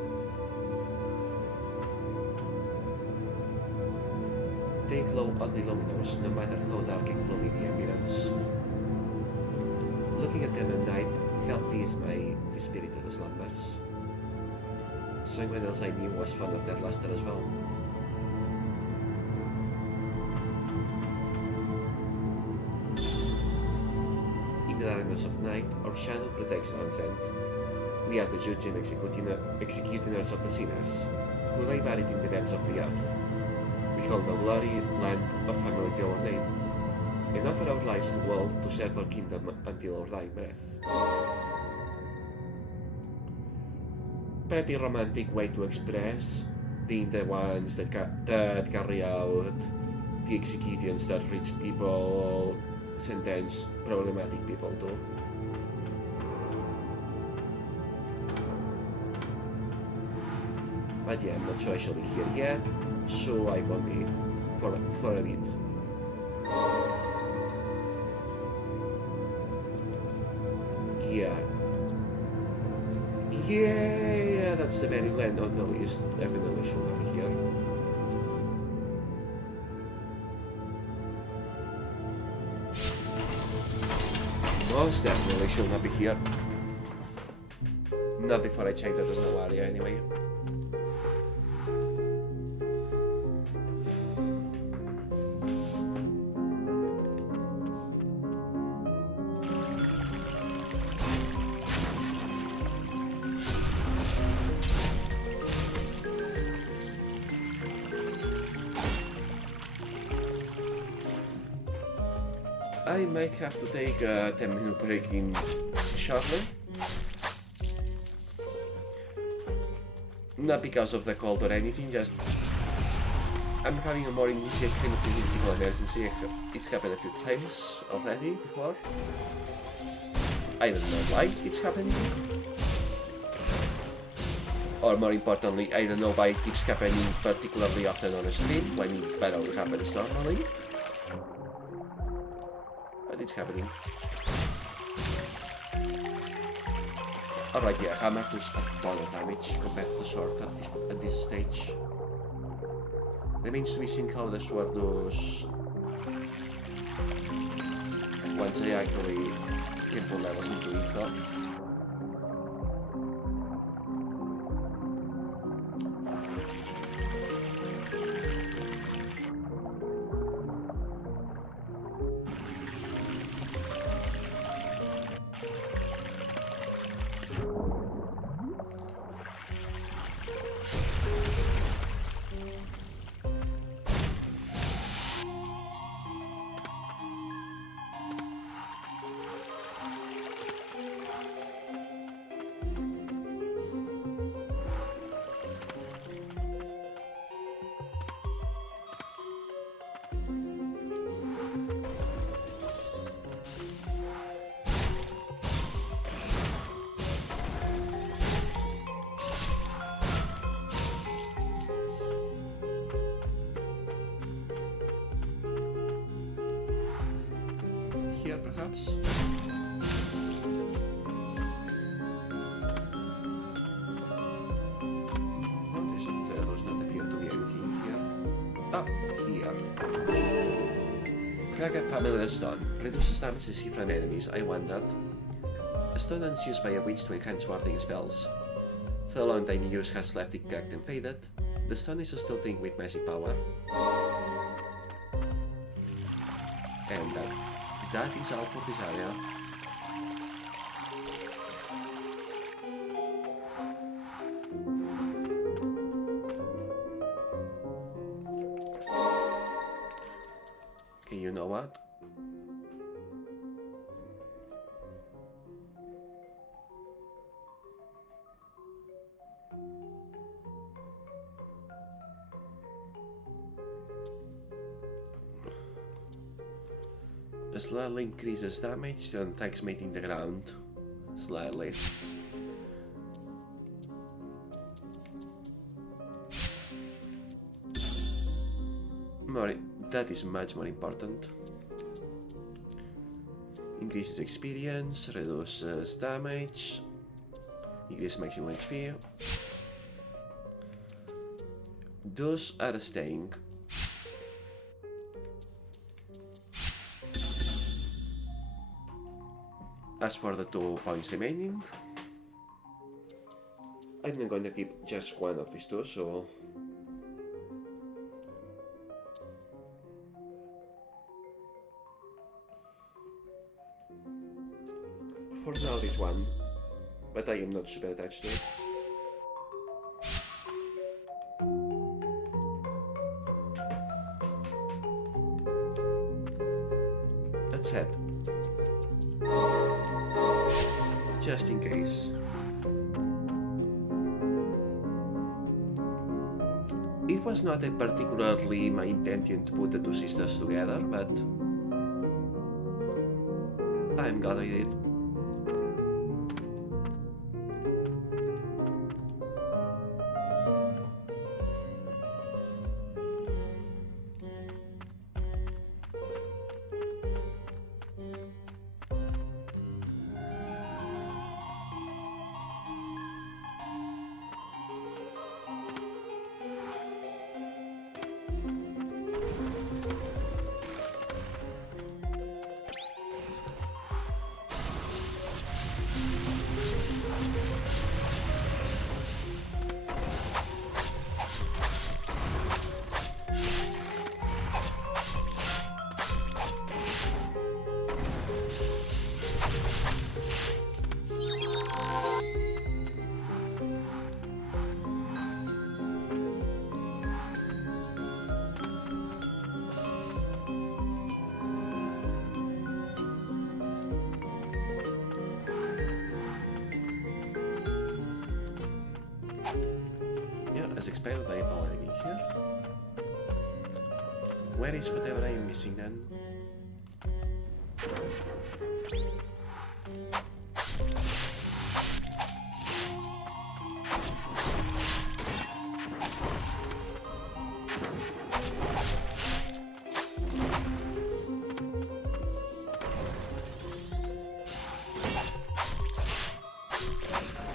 They glow oddly luminous, no matter how dark and gloomy the ambience. Looking at them at night helped ease my dispirited slumbers. Someone else I knew was fond of their luster as well. In the darkness of the night, our shadow protects the unsent. We are the judge and executioners of the sinners, who lie buried in the depths of the earth. We hold the glory land of family to our name, and offer our lives to the world to serve our kingdom until our dying breath. Pretty romantic way to express being the ones that carry out the executions that rich people sentence problematic people to. But yeah, I'm not sure I shall be here yet, so I won't be for a bit. Yeah, that's the very land of the list. Definitely should not be here. Most definitely should not be here. Not before I check that there's no area anyway. I might have to take a 10-minute break in shortly. Not because of the cold or anything, just I'm having a more immediate kind of physical emergency. It's happened a few times already before. I don't know why it keeps happening. Or more importantly, I don't know why it keeps happening particularly often on a stream when it barely happens normally. But it's happening. Alright, yeah, hammer does a ton of damage compared to the sword at this stage. Remains to be seen how the sword does once I actually can put levels into it though. Here, perhaps? No, there does not appear to be anything here. Ah, here. Crack a familiar stone. Reduces damage received from enemies. I wondered. A stone that's used by a witch to enhance warding spells. Though long time use has left it cracked and faded, the stone is still thing with magic power. And that is all for this area. Okay, you know what? Slightly increases damage and attacks mating the ground. Slightly. That is much more important. Increases experience, reduces damage, increases maximum HP. Those are staying. As for the 2 points remaining, I'm not going to keep just one of these two, so for now this one, but I am not super attached to it. That said, just in case. It was not particularly my intention to put the 2 sisters together, but I'm glad I did. as expected, I have already here. Where is whatever I am missing then?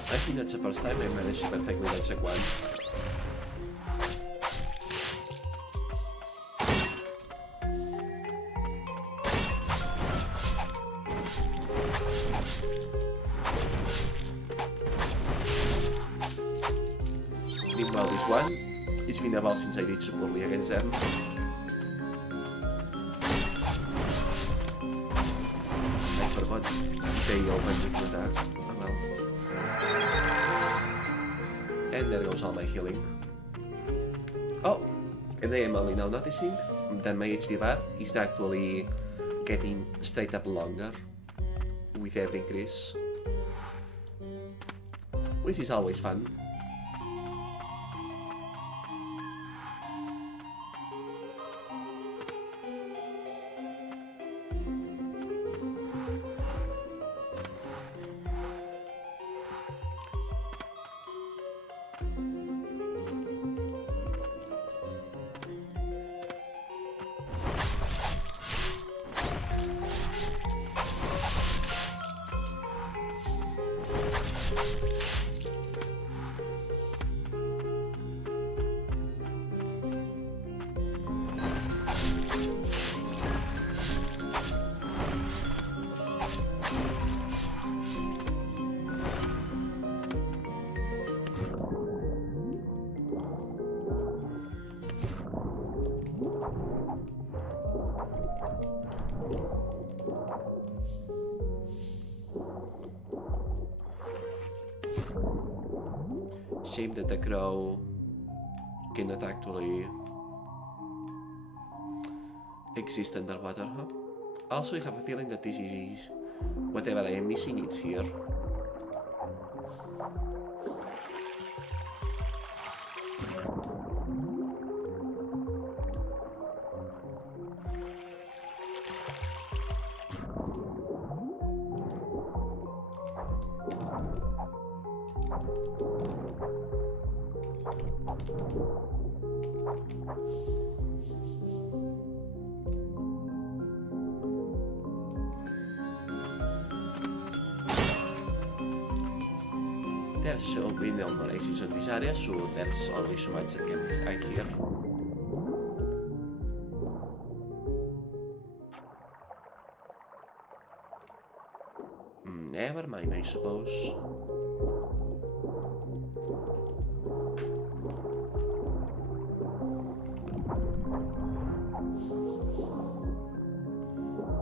I think that's the first time I managed to perfectly dodge a one. Meanwhile, this one, it's been a while since I did so poorly against them. I forgot they opened with that. Oh well. And there goes all my healing. Oh, and I am only now noticing that my HP bar is actually getting straight up longer with every increase, which is always fun. Shame that the crow cannot actually exist underwater, huh? Also, I have a feeling that this is whatever I am missing, it's here. There should be no more exits on this area, so there's only so much that can be hide here. Never mind, I suppose.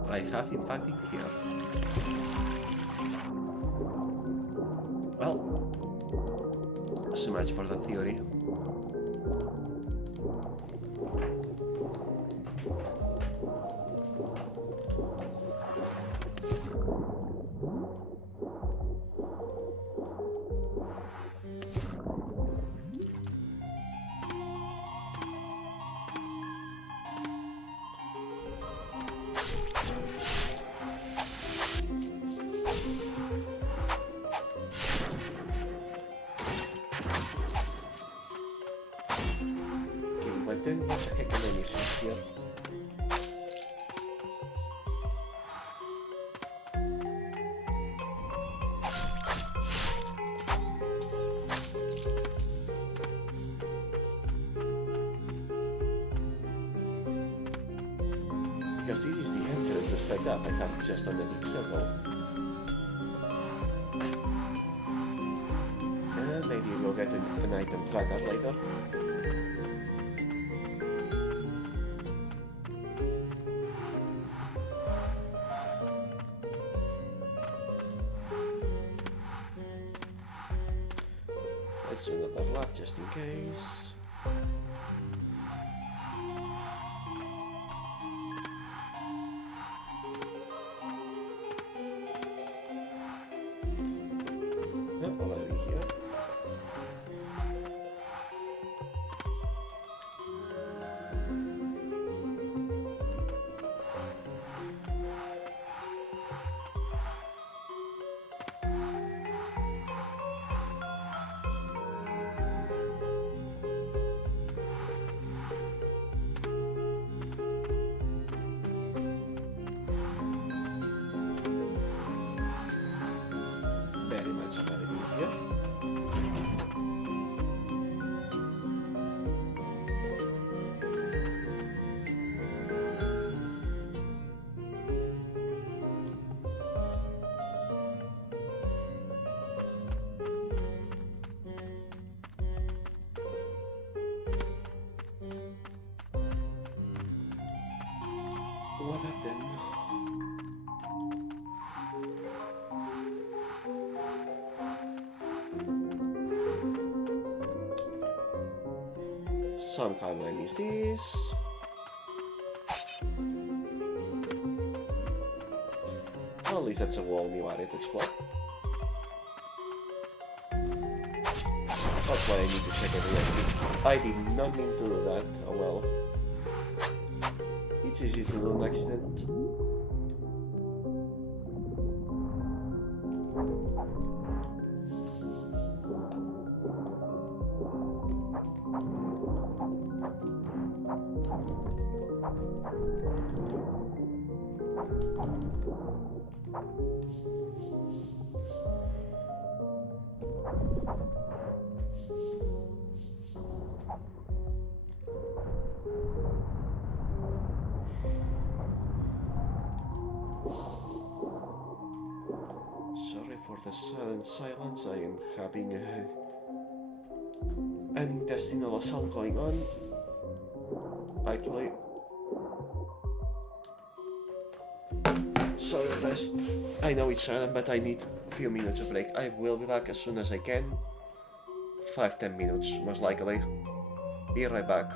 I have in fact been here. Well, so much for the theory. Then what the heck am I missing here? Because this is the entrance just like that, I have it just on the big circle. And maybe we'll get an item tracker later. Let's do another lap just in case. Yep, already here. Some kind of enemies this. At least that's a whole new area to explore. That's why I need to check every exit. I did not mean to do that. Oh well. It's easy to do an accident. Sorry for the sudden silence. I am having an intestinal assault going on. Actually, sorry guys. I know it's silent, but I need a few minutes of break. I will be back as soon as I can. 5-10 minutes, most likely. Be right back.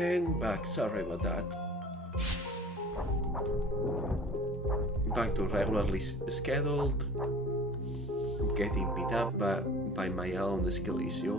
And back, sorry about that. Back to regularly scheduled. Getting beat up by my own skill issue.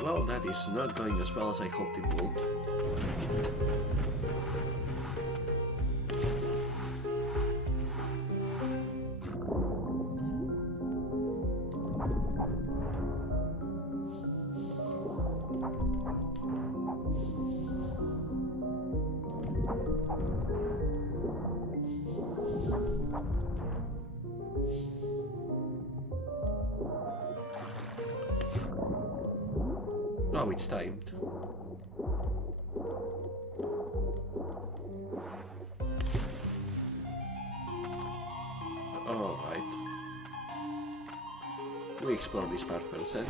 Well, that is not going as well as I hoped it would. Oh, it's timed. Alright. We explore this part first then.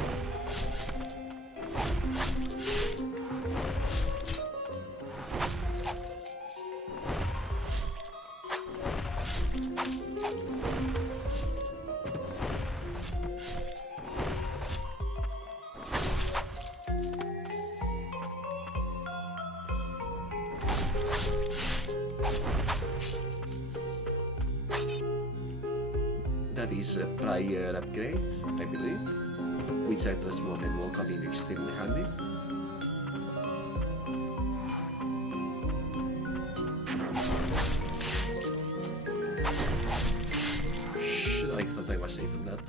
That is a prior upgrade, I believe, which I trust more than will come in extremely handy. Shh, I thought I was safe from that.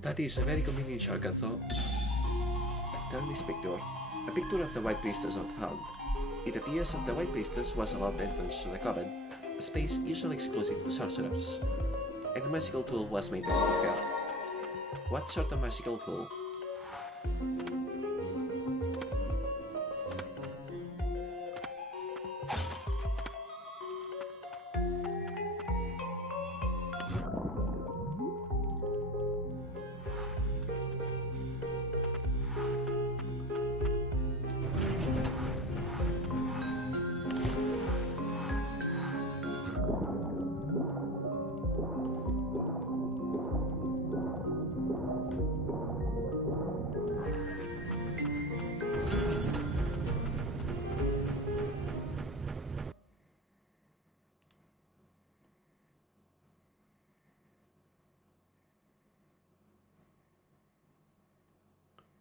That is a very convenient shortcut though. Turn this picture. A picture of the White Priestess not found. It appears that the White Priestess was allowed entrance to the coven, a space usually exclusive to sorcerers, and a magical tool was made for her. What sort of magical tool?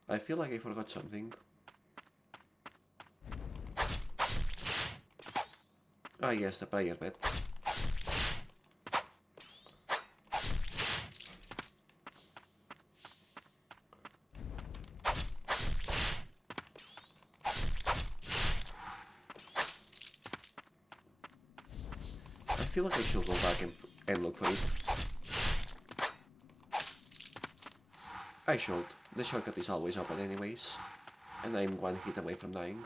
I feel like I forgot something. Ah yes, the prayer bed. I feel like I should go back and look for it. I should. The shortcut is always open anyways, and I'm one hit away from dying.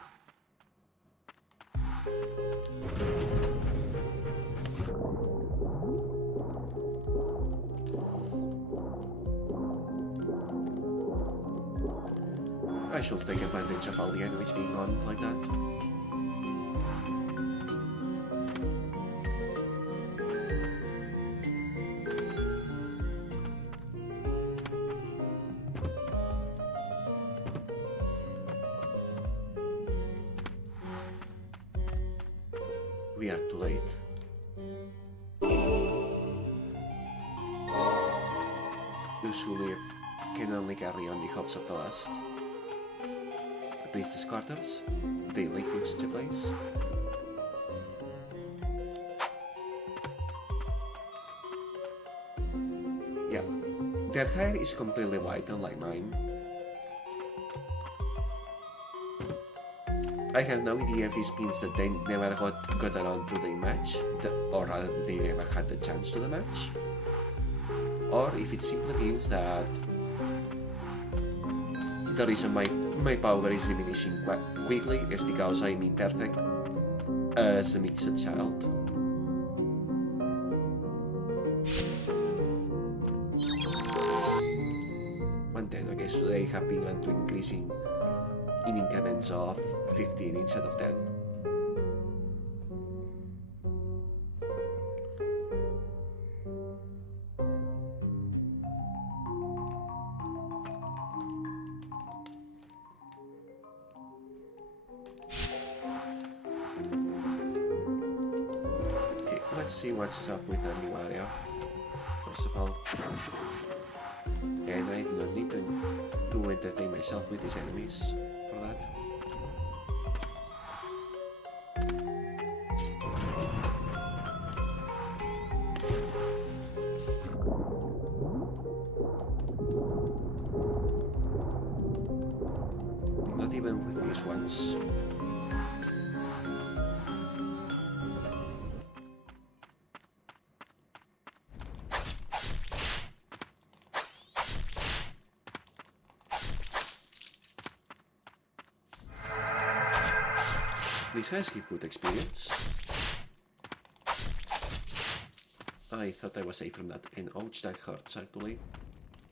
I should take advantage of all the enemies being on like that. We are too late. Those who live can only carry on the hopes of the last. Priestess quarters. They live in such a place. Yeah, their hair is completely white, unlike mine. I have no idea if this means that they never got around to the match, or rather that they never had the chance to the match, or if it simply means that the reason my power is diminishing quite quickly is because I'm imperfect as a mixed child. Okay, so they have begun to increasing in increments of 15 instead of 10. Okay, let's see what's up with the new area, first of all. And I do not need to entertain myself with these enemies for that. Not even with these ones. These guys give good experience. I thought I was safe from that, and ouch, that hurts actually.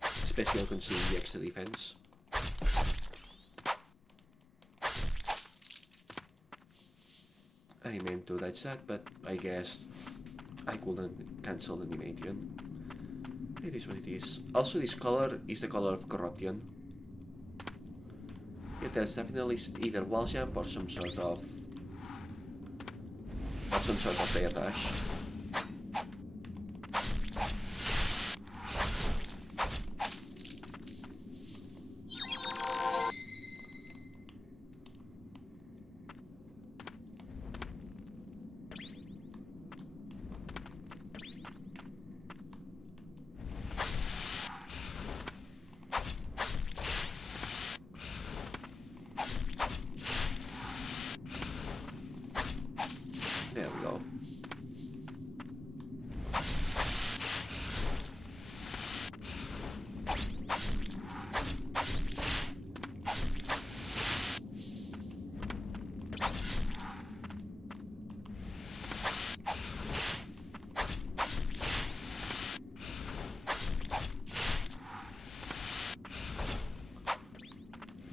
Especially considering the extra defense. I meant to dodge that, but I guess I couldn't cancel the animation. It is what it is. Also, this color is the color of corruption. Yeah, there's definitely either wall jump or some sort of air dash. There we go.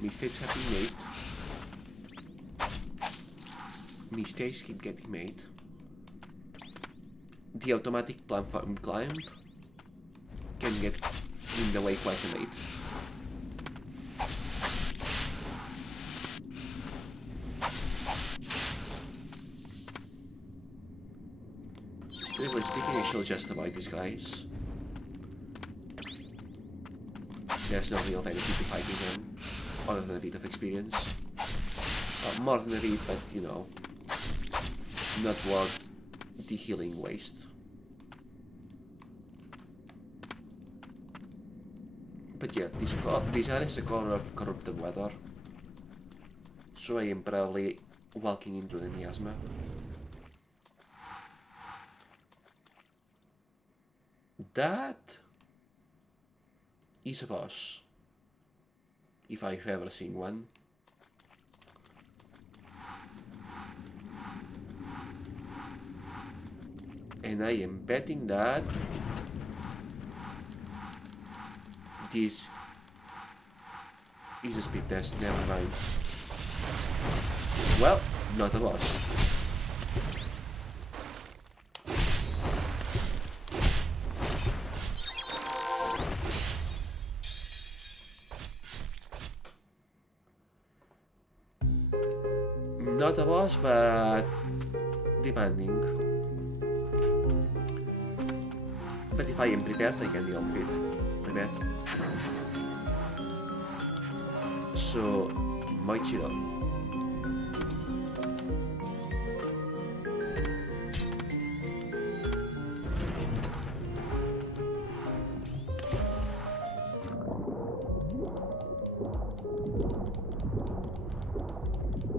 Mistakes have been made. Mistakes keep getting made. The automatic platform climb can get in the way quite a bit. Strictly speaking, I should just avoid these guys. There's no real benefit to fighting them, other than a bit of experience. More than a bit, but you know, not worth the healing waste. But yeah, this area is the color of corrupted weather, so I am probably walking into the miasma. That is a boss, if I've ever seen one. And I am betting that this is a speed test, never mind. Well, not a boss. Not a boss, but demanding. But if I am prepared, I can deal with it. Prepared. So, Moichiro.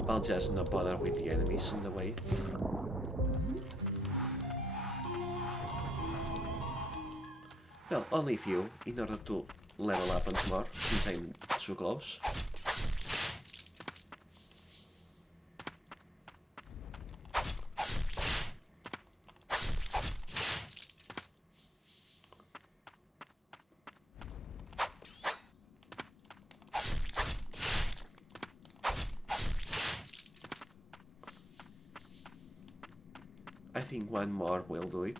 I'll just not bother with the enemies in the way. Well, only a few, in order to level up once more, since I'm so close. I think one more will do it.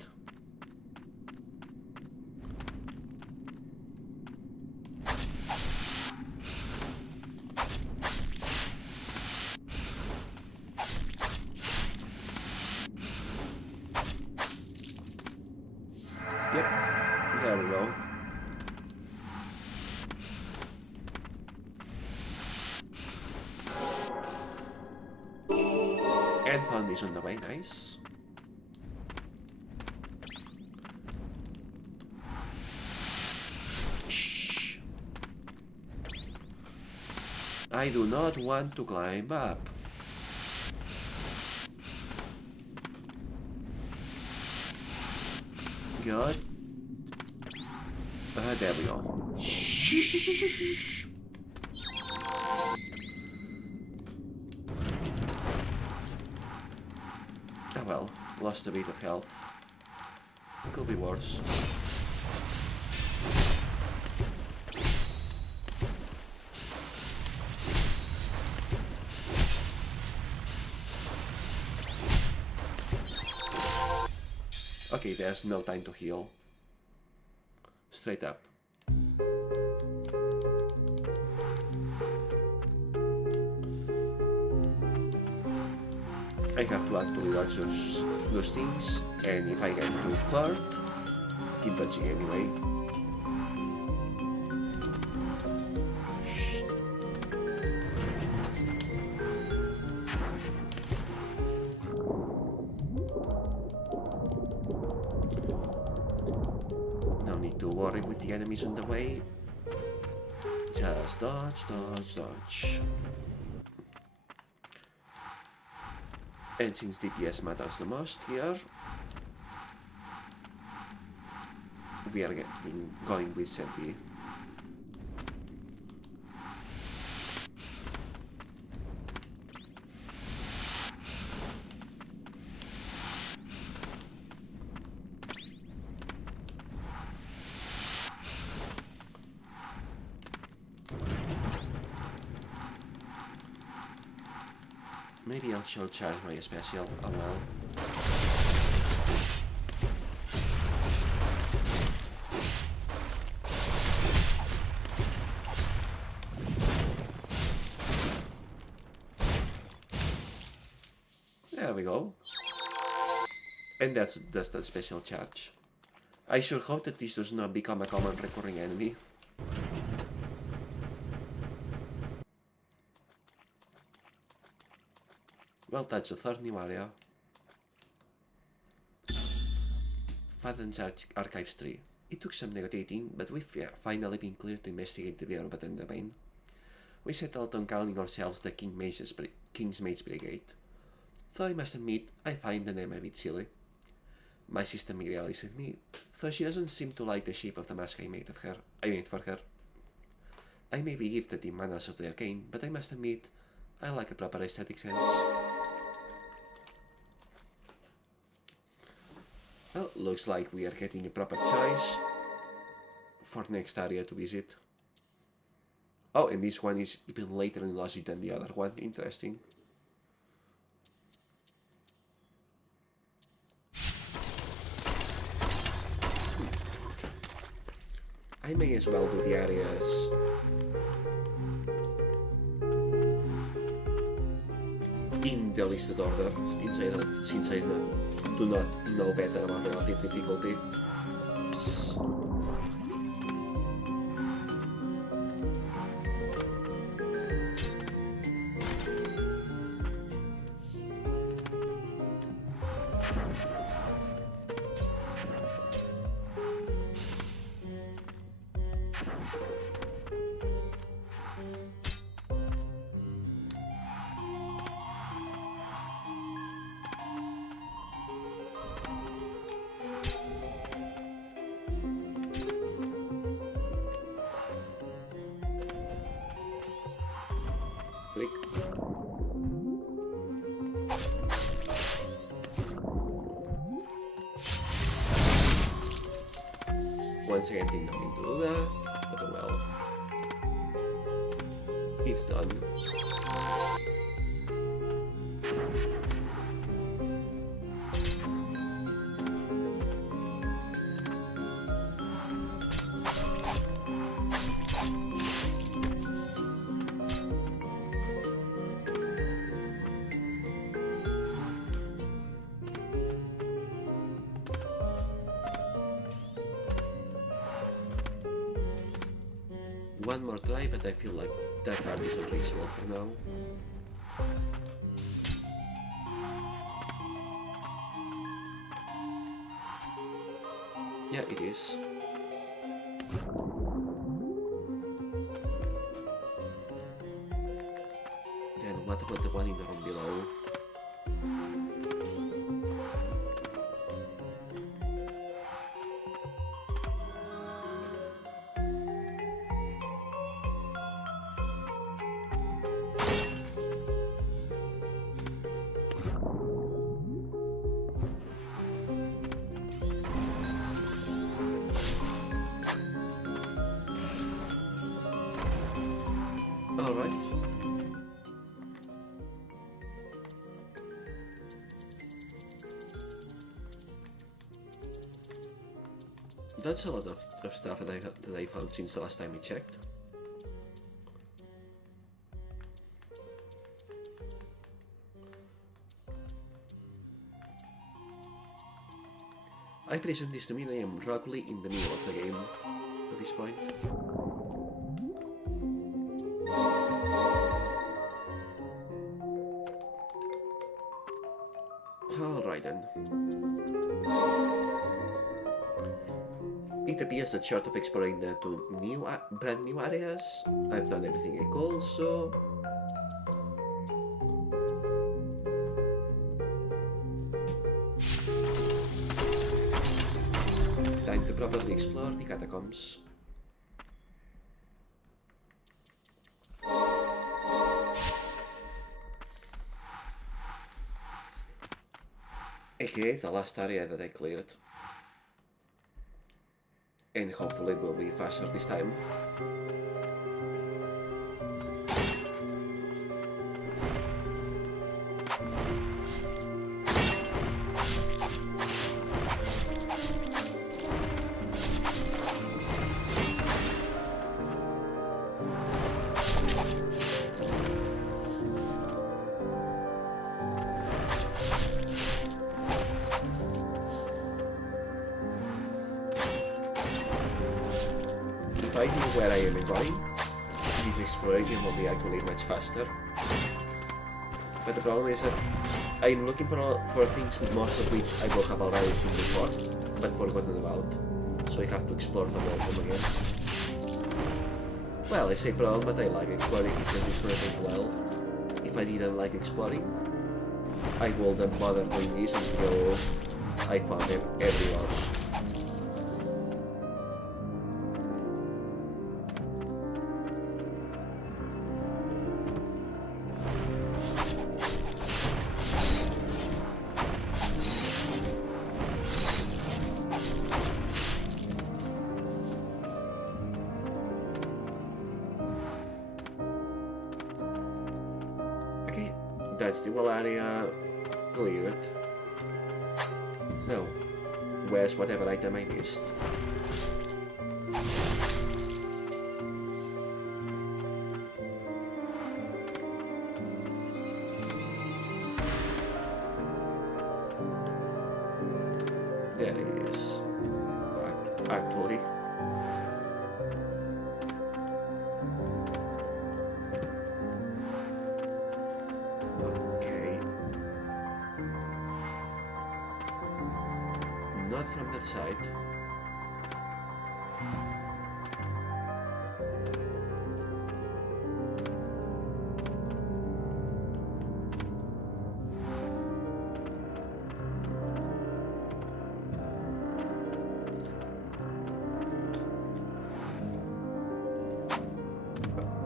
Yep, there we go. And fun is on the way, nice. Shh. I do not want to climb up. Good. There we go. Shh, shh, shh, shh, shh. Ah well, lost a bit of health. Could be worse. Okay, there's no time to heal. Straight up. I have to actually dodge those things, and if I get to third, keep dodging anyway. No need to worry with the enemies on the way. Just dodge, dodge, dodge. And since DPS matters the most here, we are going with Senpi. Maybe I'll show charge my special as well. There we go. And that's the special charge. I sure hope that this does not become a common recurring enemy. Well, that's the third new area. Fathen's Archives 3. It took some negotiating, but we've finally been cleared to investigate the Verbatim domain. We settled on calling ourselves the King's Mages Brigade. Though I must admit, I find the name a bit silly. My sister Miriel is with me, though she doesn't seem to like the shape of the mask I made for her. I may be gifted in manners of the arcane, but I must admit, I like a proper aesthetic sense. Well, looks like we are getting a proper choice for next area to visit. Oh, and this one is even later in logic than the other one. Interesting. I may as well do the areas in the listed order, since I do not know better about relative difficulty. Psst. Once again, did not mean to do that, but oh well. It's done. One more try, but I feel like that part is unreachable for now. Yeah, it is. Then what about the one in the room below? Alright. That's a lot of stuff that I found since the last time we checked. I presume this to mean I am roughly in the middle of the game at this point. Alright then. It appears that short of exploring the two brand new areas, I've done everything I could, so... time to properly explore the catacombs. Okay, the last area that I cleared. And hopefully it will be faster this time. If I know where I am going, this exploration will be actually much faster. But the problem is that I'm looking for things, most of which I will have already seen before, but forgotten about. So I have to explore them all from again. Well, I say problem, but I like exploring because it's gonna take a while. If I didn't like exploring, I wouldn't bother doing this until I found everywhere else. That's the whole area cleared. Now, where's whatever item I missed? There it is. Actually. Not from that side.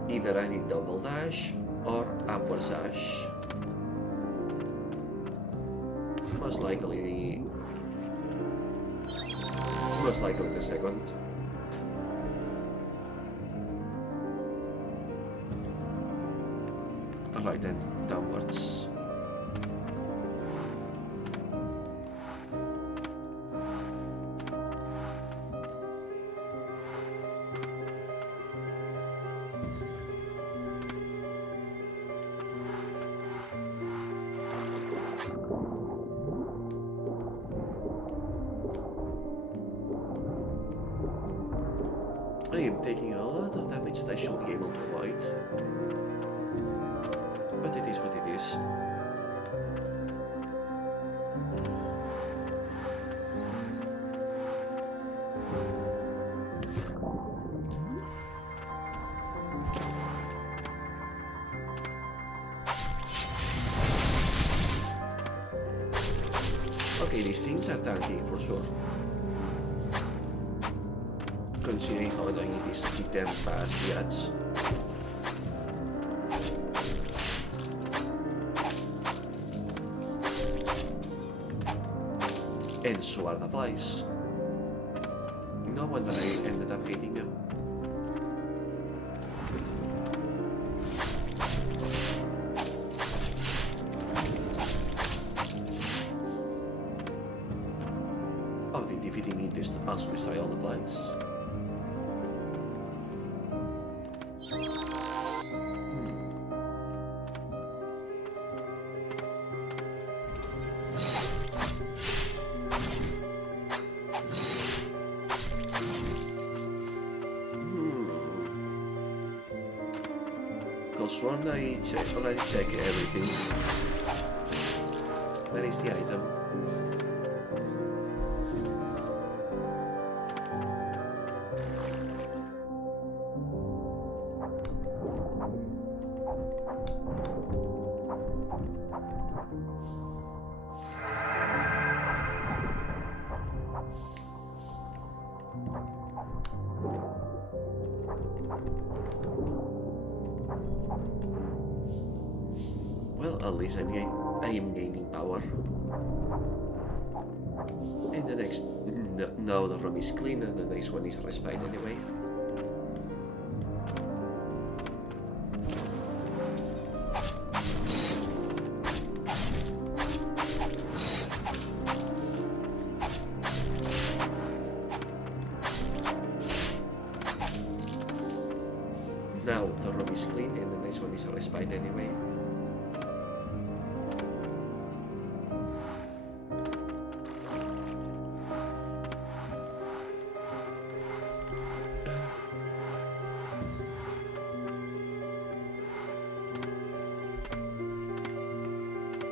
Either I need double dash or upward dash. Most likely the second. Right then, downwards. I am taking a lot of damage that I should be able to avoid. But it is what it is. Okay, these things are tanky for sure. Considering how annoying it is to keep them past the ads. And so are the flies. No wonder I ended up hating them. Oh, the defeating it is also destroy all the flies. Because one I already check everything. Where is the item? Well, at least I am gaining power. And the next... No, the room is clean and the next one is respite anyway. Now the room is clean and the next one is respite anyway.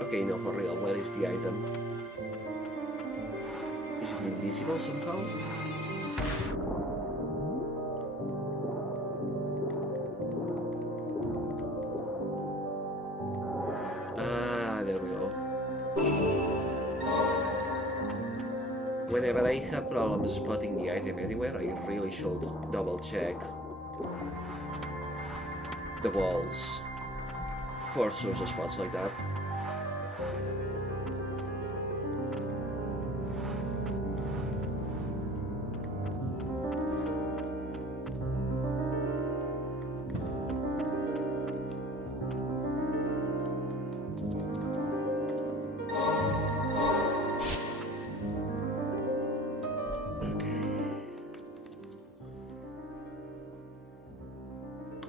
Okay, no, for real, where is the item? Is it invisible somehow? Ah, there we go. Whenever I have problems spotting the item anywhere, I really should double check the walls for source spots like that.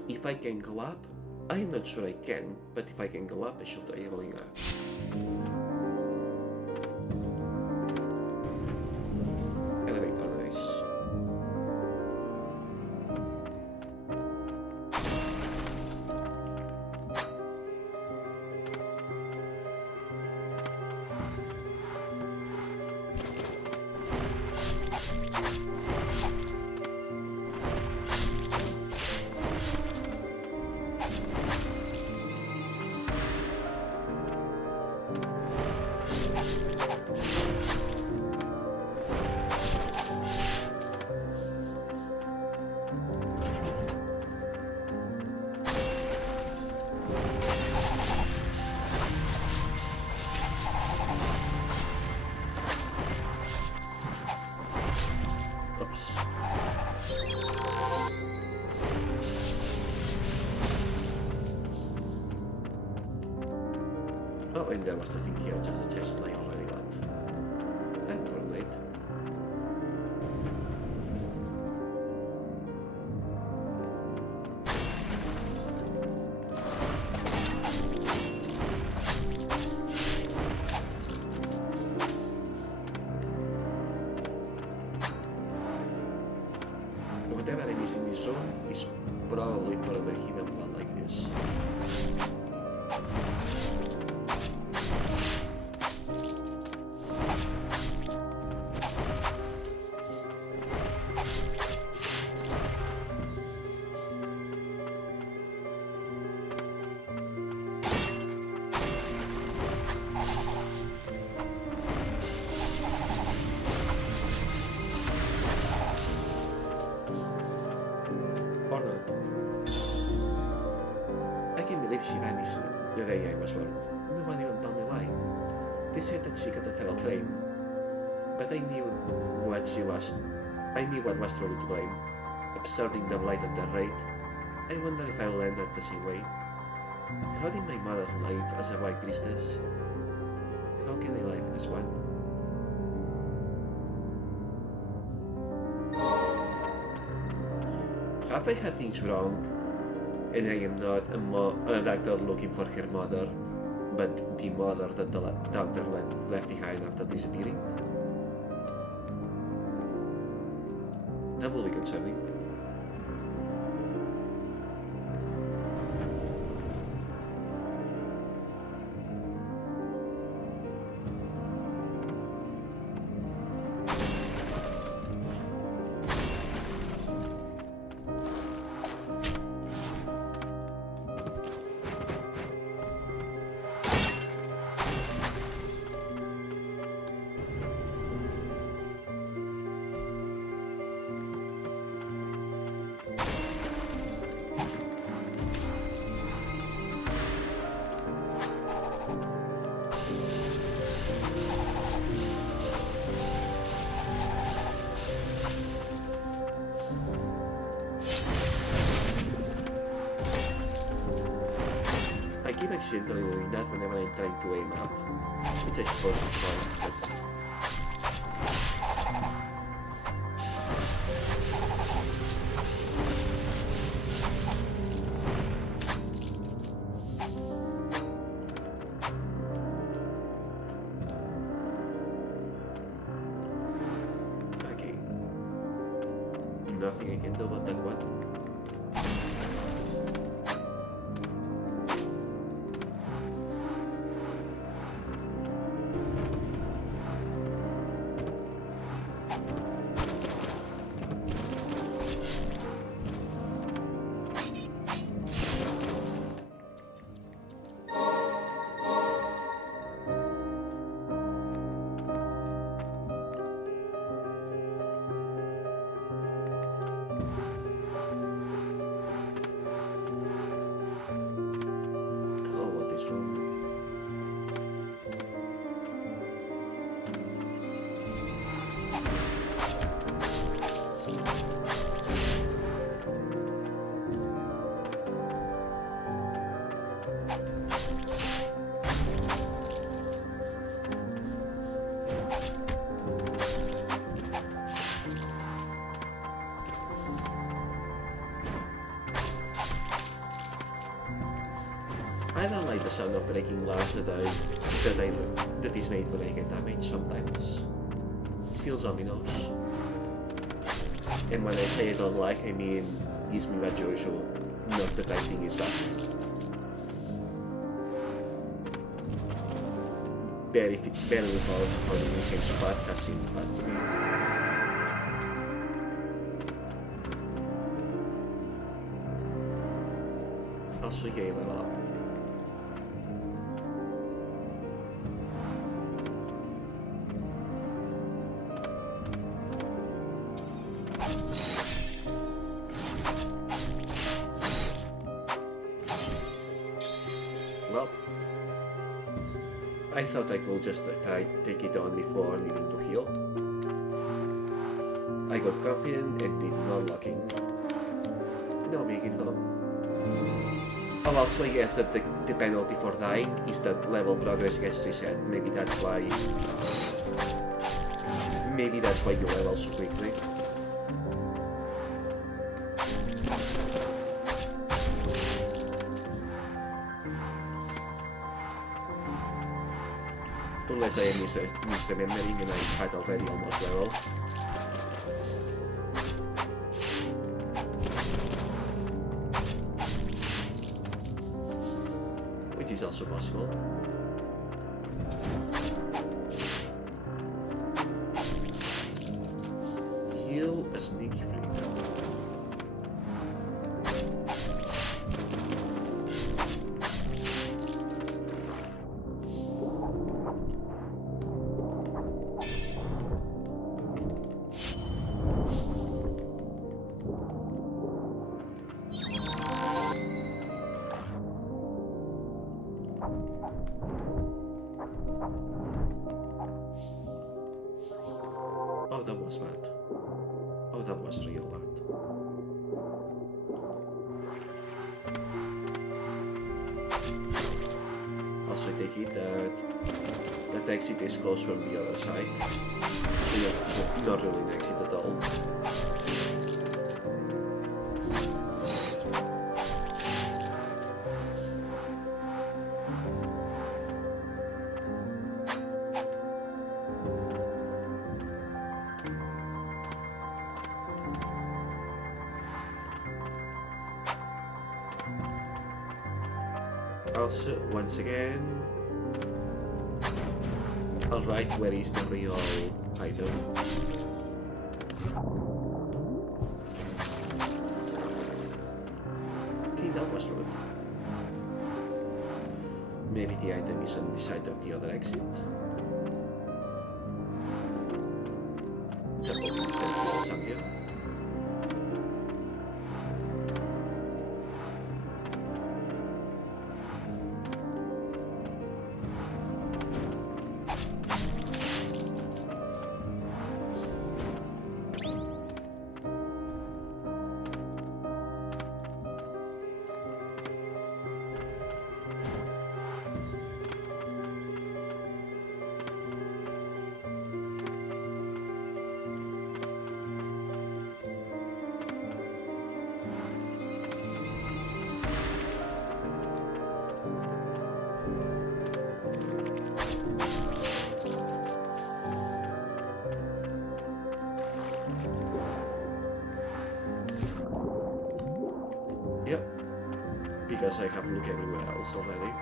If I can go up, I'm not sure I can, but if I can go up, I should try going up. Elevator, nice. Oh, and there was nothing here, just a chest I already got. And Fortnite. Whatever I miss in this zone is probably for a hidden one like this. Or not. I can't believe she vanished the day I was born. No one even told me why. They said that she got a fatal frame, but I knew what she was. I knew what was truly to blame. Absorbing the light at that rate, I wonder if I'll end up the same way. How did my mother live as a white priestess? How can I live as one? Have I had things wrong? And I am not a doctor looking for her mother, but the mother that the doctor left behind after disappearing? That will be concerning. I keep accidentally doing that whenever I'm trying to aim up, which I suppose is fine, but... Okay. Nothing I can do about that one. I don't like the sound of breaking glass that is made when I get damaged sometimes. It feels ominous. And when I say I don't like, I mean gives me bad joy, so not that I think it's bad. Very powerful for the game's podcasting, but also yeah, level up. Well, I thought I could just take it on before needing to heal. I got confident and did not lock in. No biggie though. Oh, also, I guess that the penalty for dying is that level progress gets reset. Maybe that's why. Maybe that's why you level so quickly. Unless I am misremembering and I had already almost leveled. Which is also possible. Heal a sneaky freak. Oh, that was bad. Oh, that was real bad. Also, take it that exit is closed from the other side. So yeah, not really an exit at all. Also, once again, alright, where is the real item? Okay, that was rude. Maybe the item is on the side of the other exit. That would make sense or something. Yep, because I have looked everywhere else already.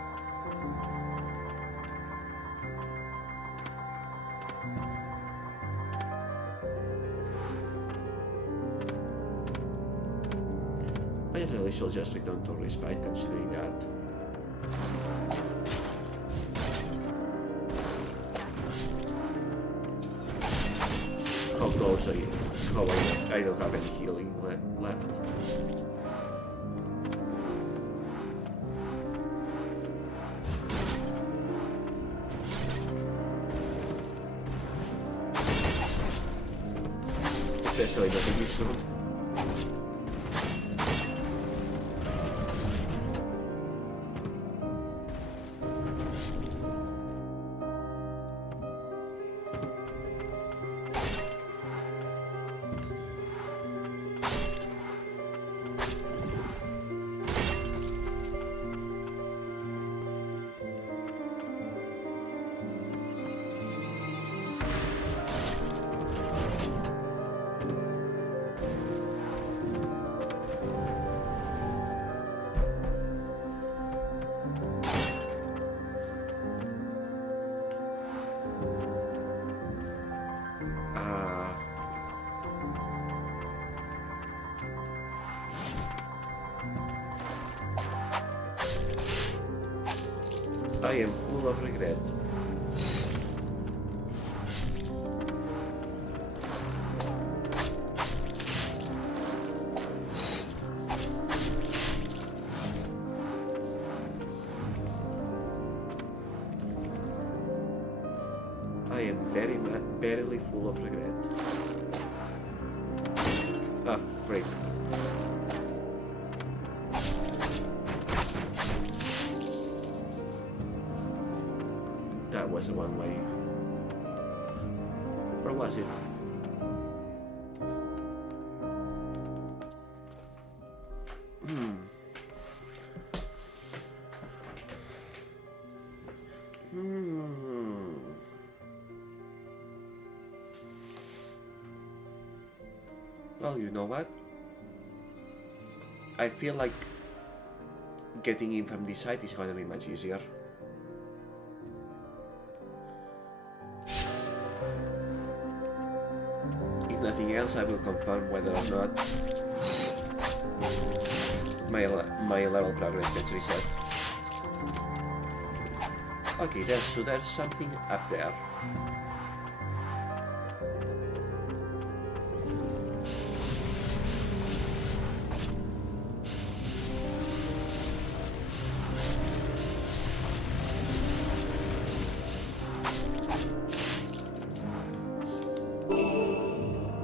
I really should just return to Respite considering that. How close are you? How I don't have any healing left. Especially the big soon. I am full of regret. I am barely full of regret. Ah, freak. was a one-way. Or was it? Well, you know what? I feel like getting in from this side is gonna be much easier. If nothing else, I will confirm whether or not my level progress gets reset. Okay, so there's something up there.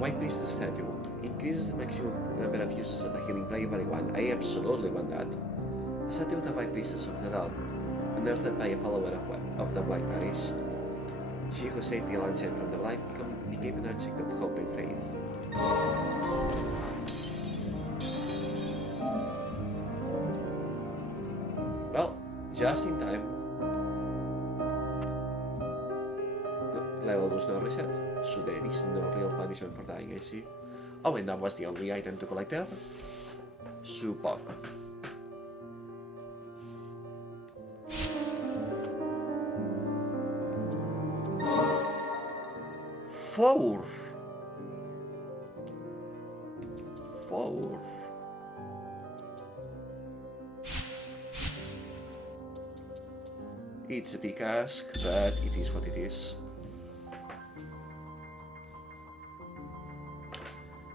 White Priestess statue increases the maximum number of uses of the healing player by 1. I absolutely want that. A statue of the White Priestess of the Dawn, unearthed by a follower of the White Parish. She who saved the Lancet from the light became an object of hope and faith. Well, just in time. Level was not reset, so there is no real punishment for dying, I see. Oh, and that was the only item to collect there? Superb. Four. It's a big ask, but it is what it is.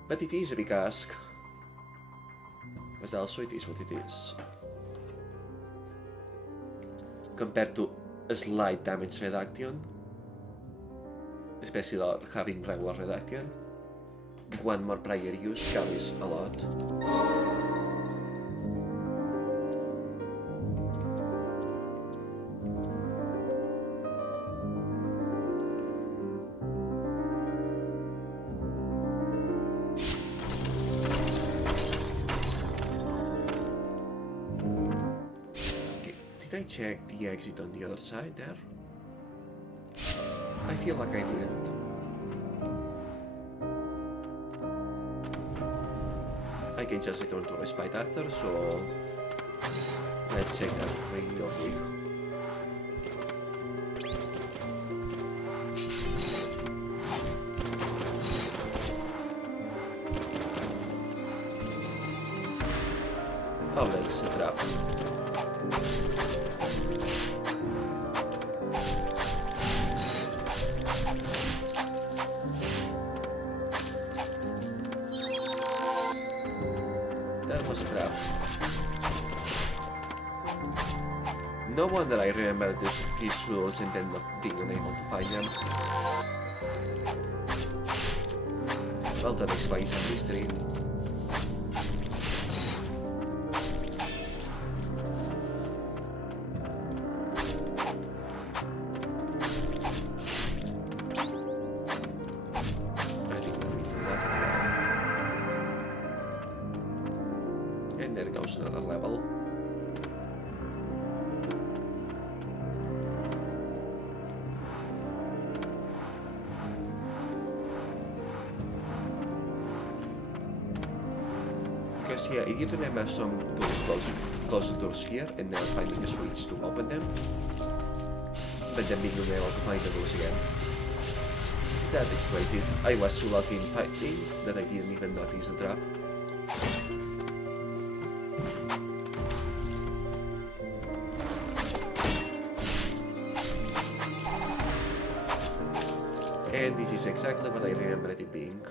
But it is a big ask. But also it is what it is. Compared to a slight damage reduction, especially having regular reduction, one more prior use carries a lot. Did I check the exit on the other side there? I feel like I didn't. I can just return to respite after, so let's check that real quick. Oh, let's set it up. No wonder I remember these rules and then not being unable to find them. Well, that explains the mystery. I think we do that. And there goes another level. Yeah, I did remember some doors closing doors here and now finding a switch to open them, but then being unable to find the doors again. That explains it. I was so lucky in fighting that I didn't even notice the trap. And this is exactly what I remember it being.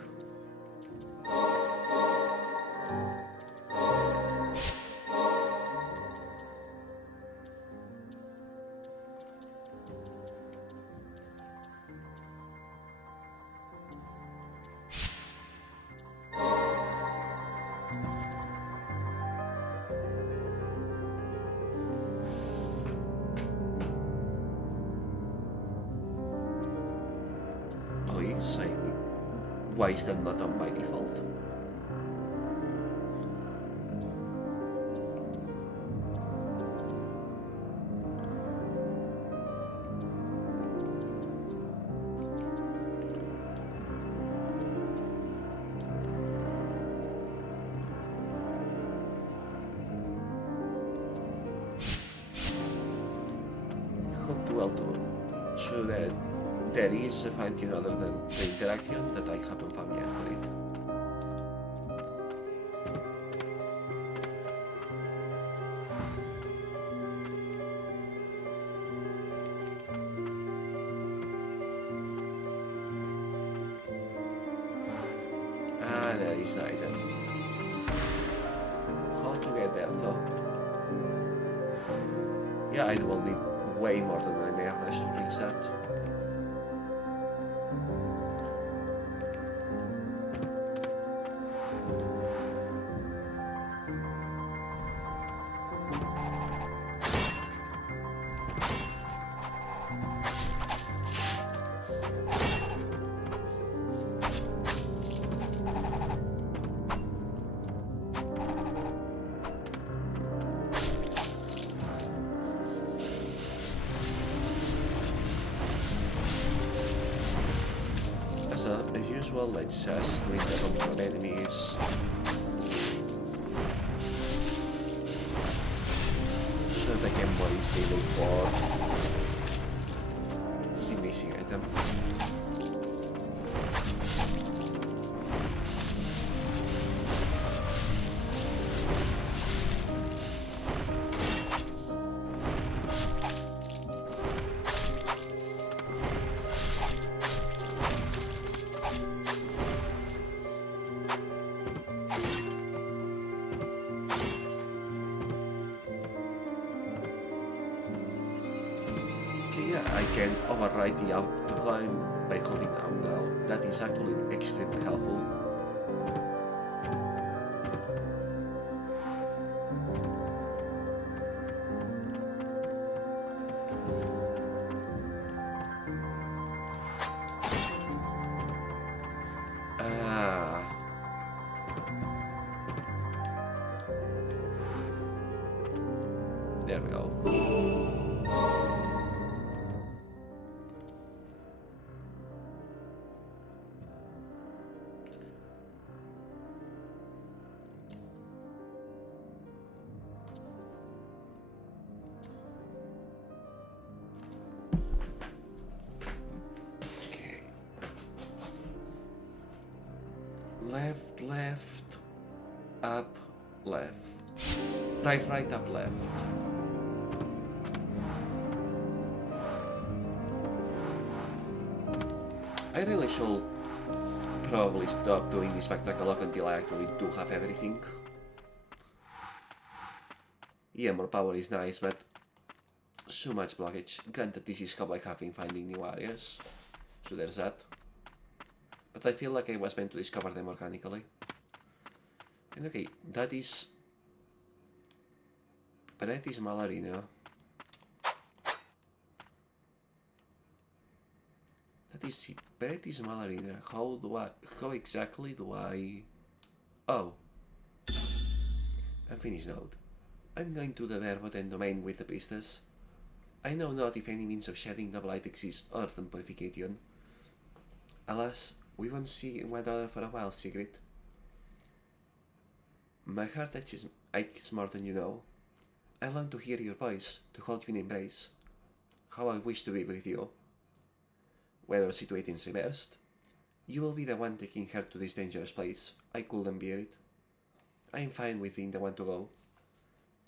Why is that not on by default? Hook to L2. So that there is a fine-tune other than the interaction that I haven't found yet for it. Ah, there is the item. How to get there though? Yeah, I will need way more than an airless to reach that. As usual, let's just clean the room from enemies. So that I can more easily look for the missing item. I can override the auto climb by holding down now. That is actually extremely helpful. There we go. Left, left, up, left. Right, right, up, left. I really should probably stop doing this spectacle lock until I actually do have everything. Yeah, more power is nice, but so much blockage. Granted, this is how I have been finding new areas, so there's that. But I feel like I was meant to discover them organically. And okay, that is pretty small arena. That is pretty small arena. How exactly do I... Oh. Unfinished node. I'm going to the verboten domain with the business. I know not if any means of shedding the blight exists other than purification. Alas, we won't see one another for a while, Sigrid. My heart aches more than you know. I long to hear your voice, to hold you in embrace. How I wish to be with you. When our situations reversed, you will be the one taking her to this dangerous place. I couldn't bear it. I am fine with being the one to go.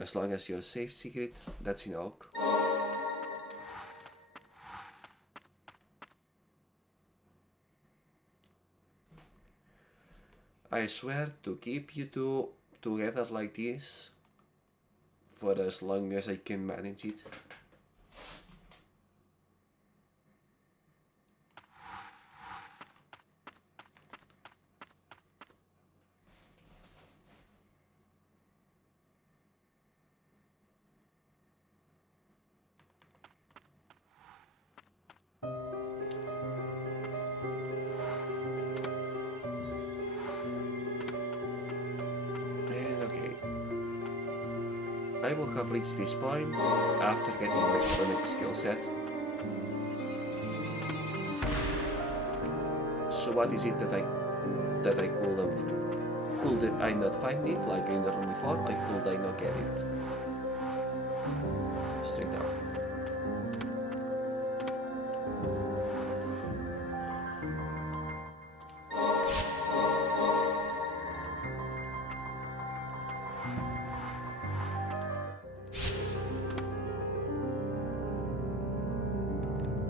As long as you're safe, Sigrid, that's enough. I swear to keep you two together like this for as long as I can manage it. I will have reached this point after getting the next skill set. So what is it that I could I not find it like in the room before, or could I not get it? Straight down.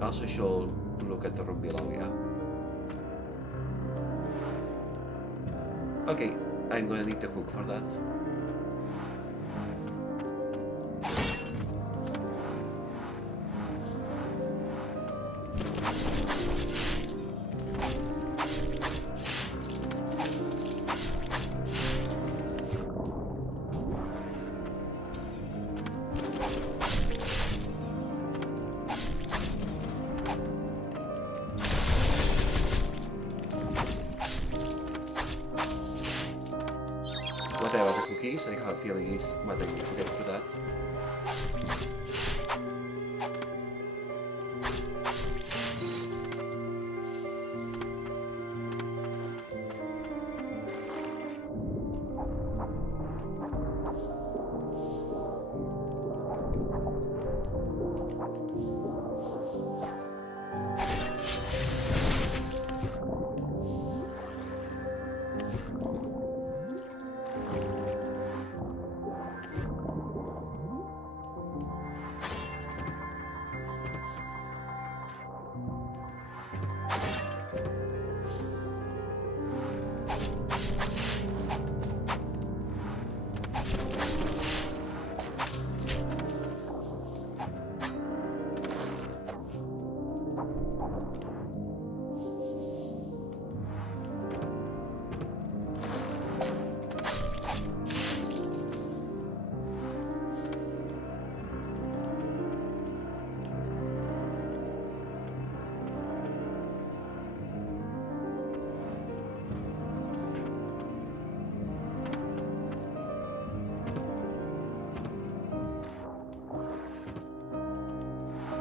Also should look at the room below, yeah. Okay, I'm gonna need to cook for that. Whatever the cookies, I have a feeling is what I need to get for that.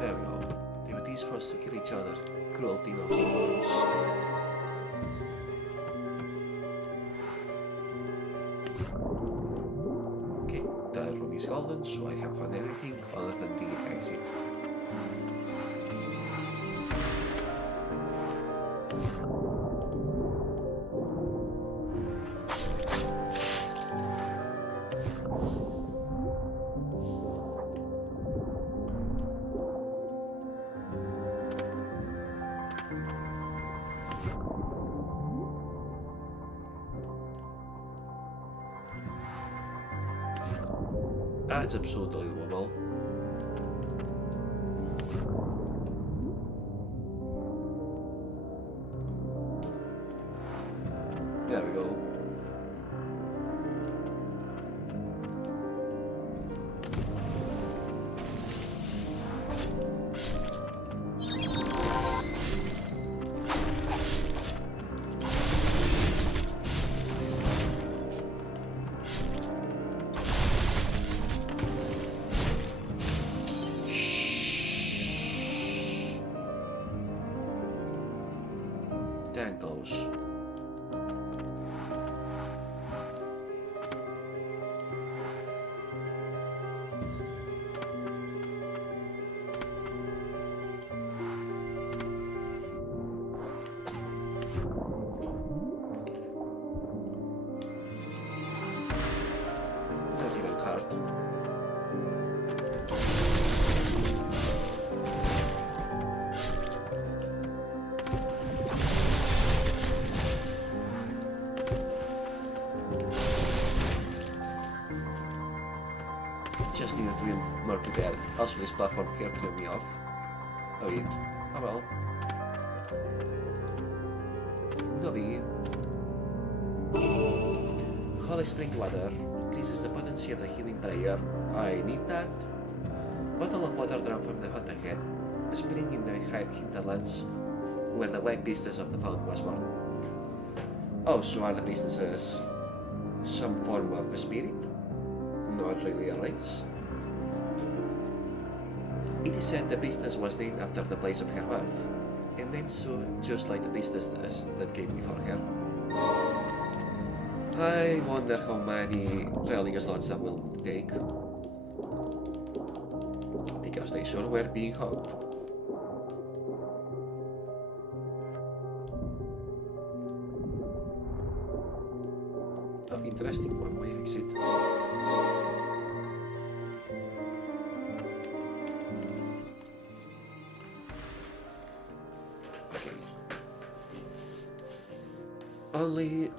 There we go. They were these forced to kill each other. Cruelty, not rules. Okay, the room is golden, so I have found everything other than the exit. That's absolutely doable. There we go. Damn close. Not even hard. Just needed to be more prepared. Also, this platform here threw me off. Oh, wait. Oh well. No biggie. Holy spring water increases the potency of the healing prayer. I need that. Bottle of water drawn from the hut ahead. A spring in the hinterlands where the white priestess of the fountain was born. Oh, so are the priestesses some form of a spirit? not really a race. It is said the priestess was named after the place of her birth, and named so just like the priestesses that came before her. I wonder how many religious lonesome will take, because they sure were being hugged. Oh, interesting one-way exit. Okay. Only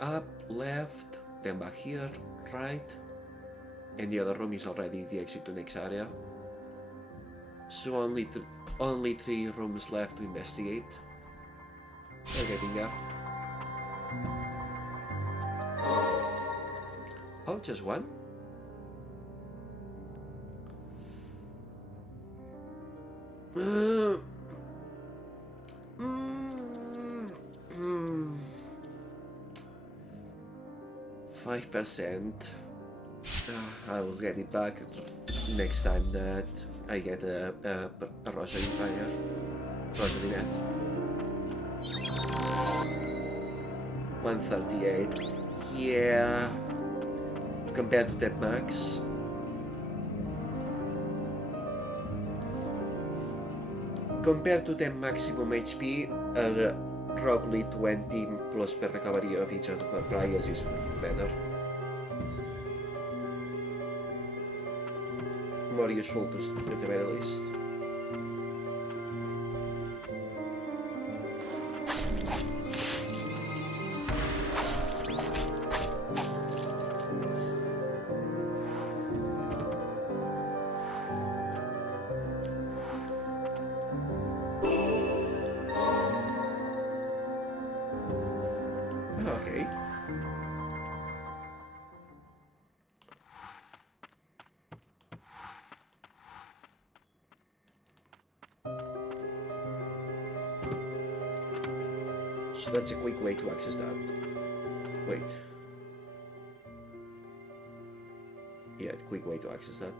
up, left, then back here, right, and the other room is already the exit to next area. So only 3 rooms left to investigate. We're getting there. Oh, just one? Mm. 5%. I will get it back next time that I get a rosary prayer. Rosary net. 138. Yeah. Compared to that max. Compared to the maximum HP, roughly 20 plus per recovery of each of the prayers is better. More useful to at the very least. Okay. So that's a quick way to access that. Wait. Yeah, quick way to access that.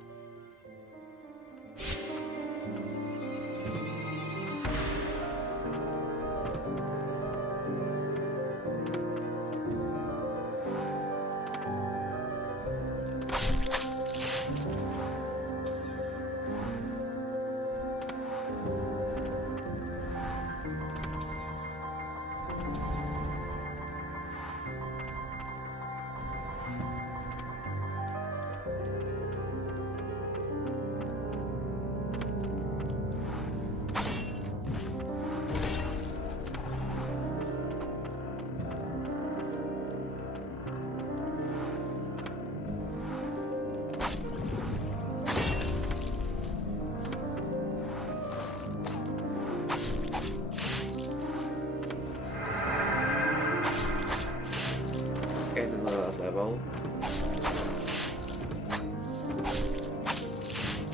Level.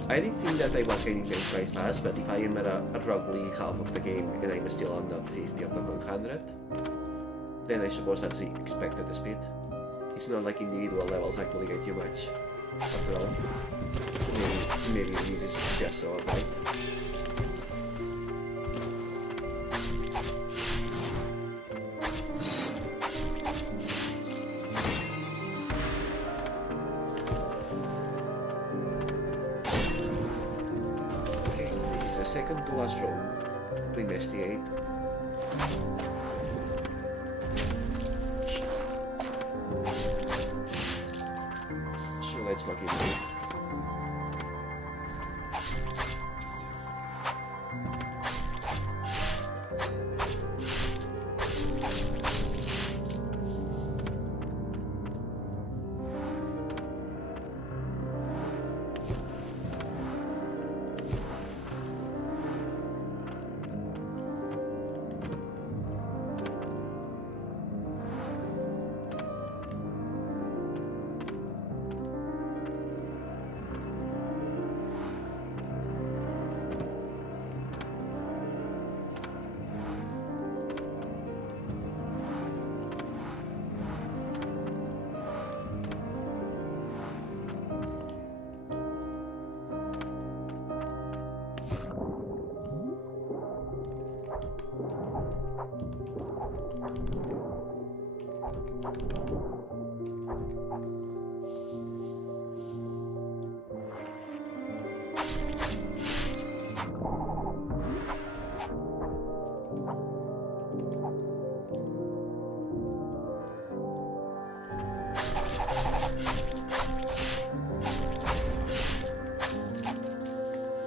I did think that I was getting them quite fast, but if I am at roughly half of the game and I'm still on not 50 of the 100, then I suppose that's the expected speed. It's not like individual levels actually get you much after all. Maybe this is just alright. Second to last room to investigate. So let's look into it.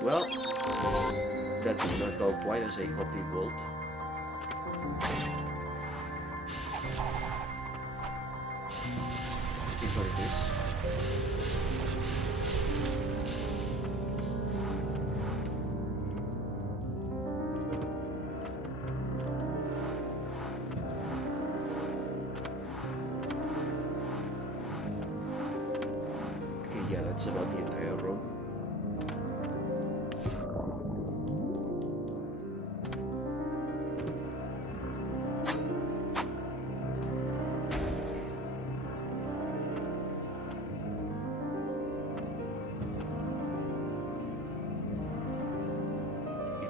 Well, that did not go quite as I hoped it would. Is what it is. Okay, yeah, that's about the entire room.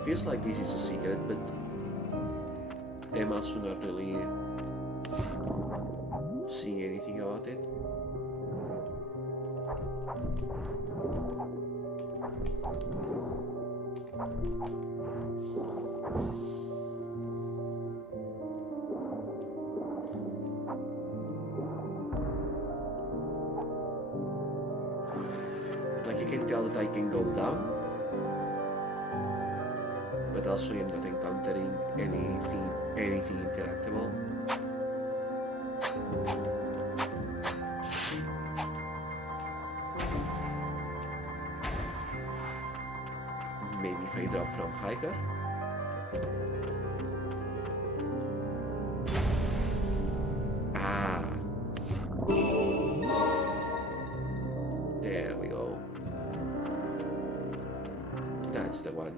Feels like this is a secret, but I'm also not really seeing anything about it. Like, you can tell that I can go down, but also I'm not encountering anything interactable. Maybe if I drop from hiker. Ah, there we go. That's the one.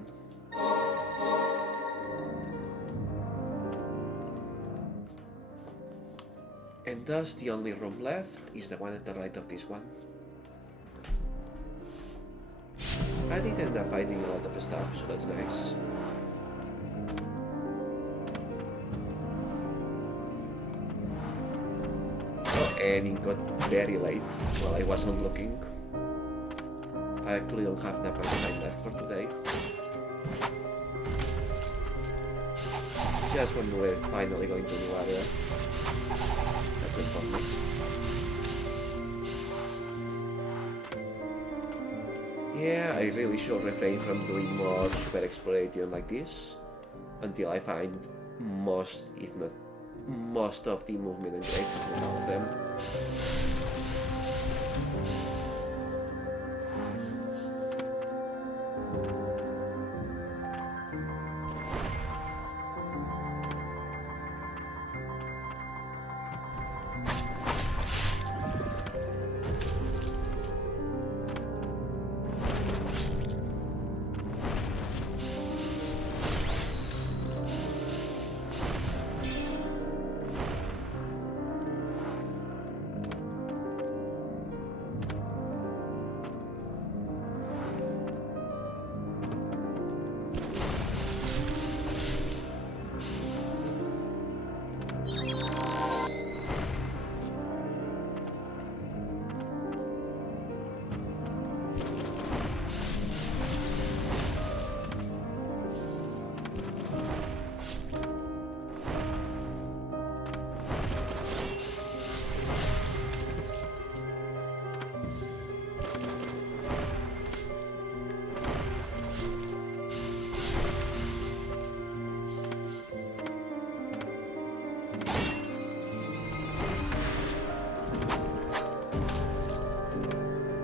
And thus the only room left is the one at the right of this one. I did end up finding a lot of stuff, so that's nice. Oh, and it got very late while I wasn't looking. I actually don't have napper time left for today. Just when we're finally going to the area. That's important. Yeah, I really should refrain from doing more super exploration like this until I find most, if not most, of the movement and grace with all of them.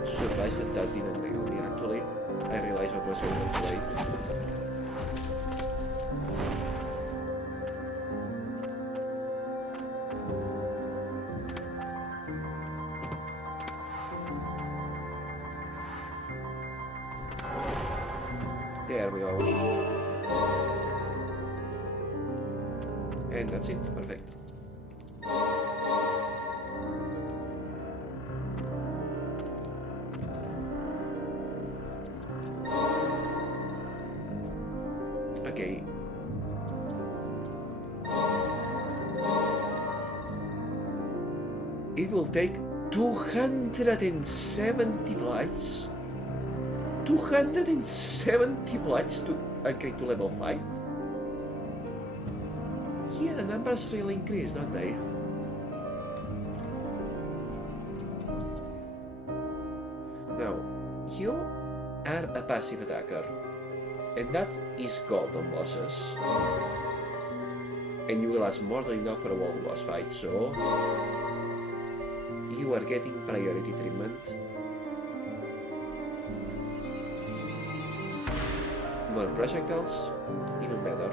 Surprised that didn't wiggle me actually. I realized what was going to wait. There we go. And that's it, perfect. Okay. It will take 270 blights. 270 blights to upgrade to level 5. Yeah, the numbers really increase, don't they? Now, you are a passive attacker, and that is gold on bosses. And you will last more than enough for a world boss fight, so you are getting priority treatment. More projectiles, even better.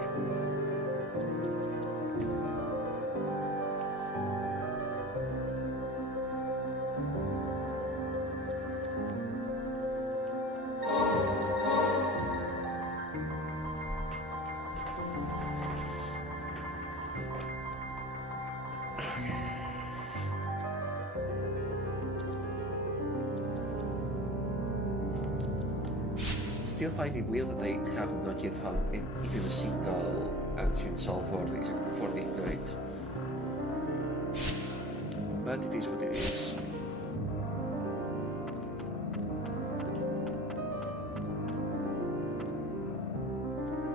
Still find it weird that I have not yet found even a single ancient soul for the ignite. But it is what it is.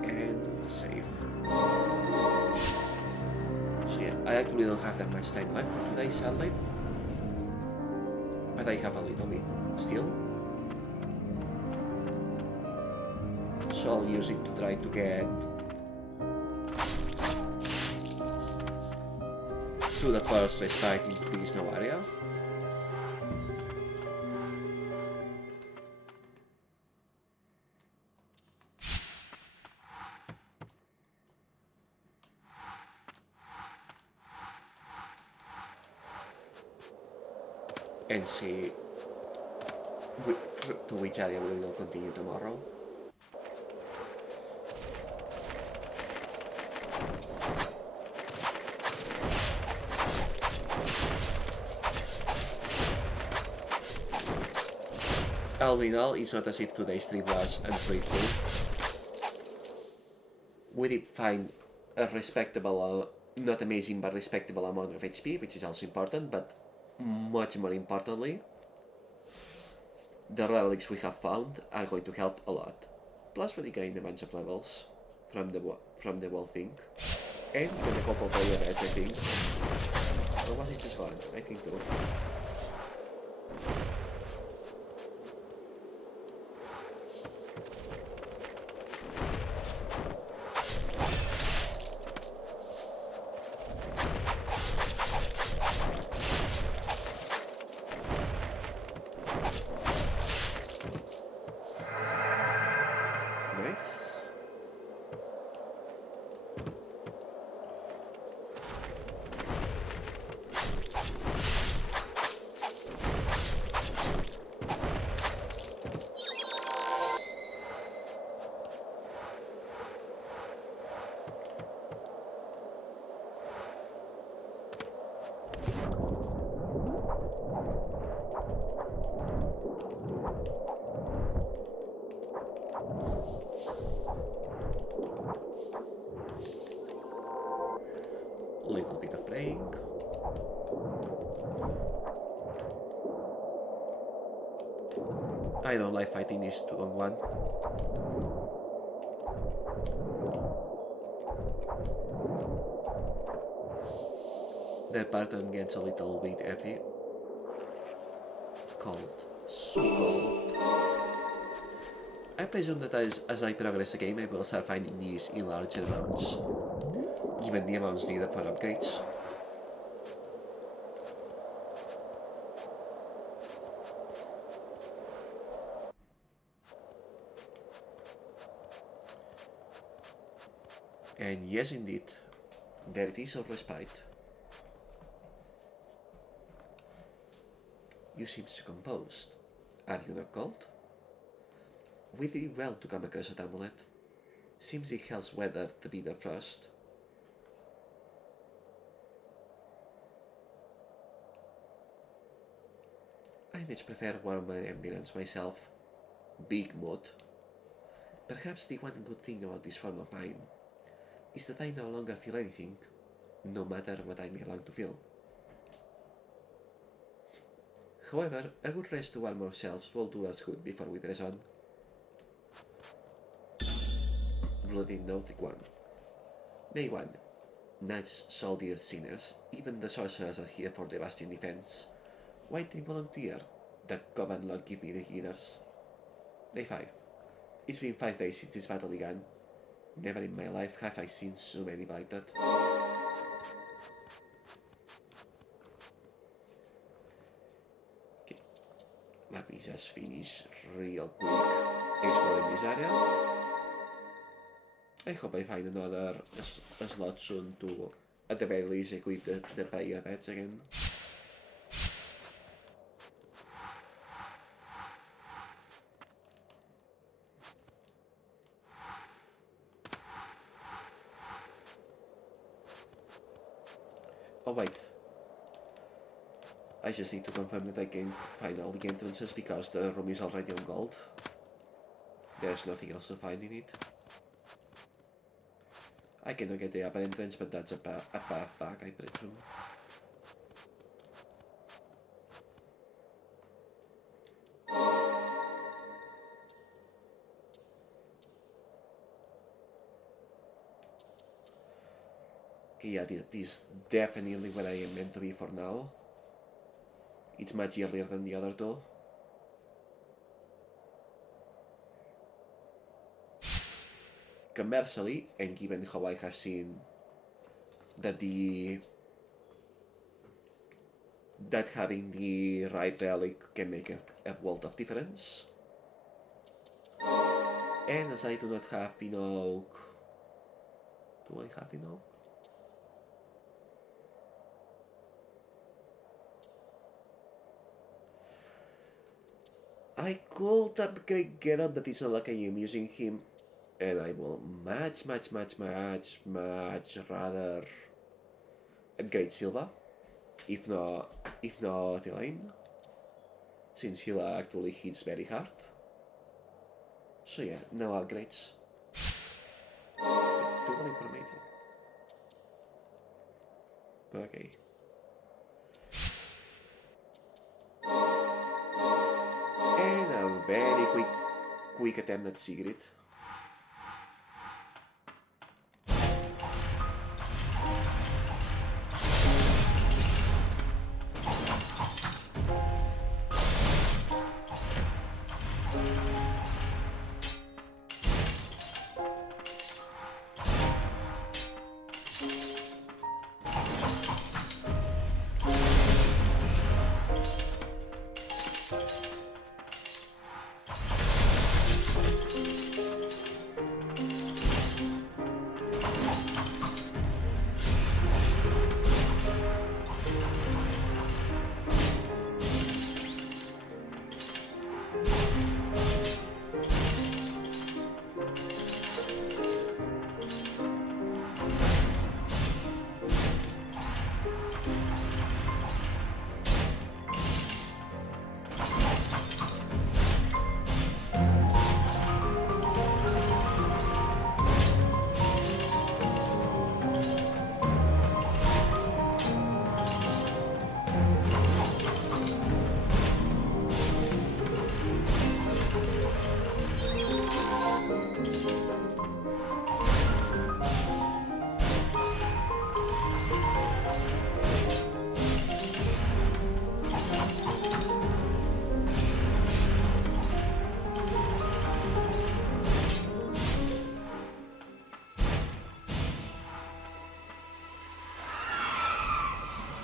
And save. So yeah, I actually don't have that much time left for today's sadly. But I have a little bit still. So I'll use it to try to get to the first respite into this new area. And see to which area we will continue tomorrow. All in all, it's not as if today's trip was unfruitful. We did find a respectable, not amazing, but respectable amount of HP, which is also important, but much more importantly, the relics we have found are going to help a lot. Plus we gained a bunch of levels from the whole thing. And with a couple of other heads, I think. Or was it just one? I think two. Nice. Little bit of praying. I don't like fighting this 2-on-1. That pattern gets a little bit heavy. Cold. So cold. I presume that as I progress the game, I will start finding these in larger amounts, given the amounts needed for upgrades. And yes, indeed, there it is of respite. You seem composed. Are you not cold? We did well to come across that amulet. Seems it helps weather the bitter frost. I much prefer warmer ambience myself. Big mood. Perhaps the one good thing about this form of mine is that I no longer feel anything, no matter what I may long to feel. However, a good rest to warm ourselves will do us good before we press on. Bloody Nautic 1. Day 1. Knights, soldiers, sinners, even the sorcerers are here for the bastion defense. Why they volunteer? That command log give me the healers. Day 5. It's been 5 days since this battle began. Never in my life have I seen so many blighted. Okay, let me just finish real quick exploring this area. I hope I find another slot soon to, at the very least, equip the prayer beds again. Oh wait, I just need to confirm that I can find all the entrances because the room is already on gold. There's nothing else to find in it. I cannot get the upper entrance, but that's a path back, I presume. Okay, yeah, this is definitely where I am meant to be for now. It's much earlier than the other two. Conversely, and given how I have seen that having the right relic can make a world of difference, and as I do not have enough, do I have enough? I could upgrade Geralt, but it's not like I am using him, and I will much rather upgrade Silva, if not Elaine, since he actually hits very hard. So yeah, no upgrades. Total information. Okay. And a very quick attempt at Sigrid.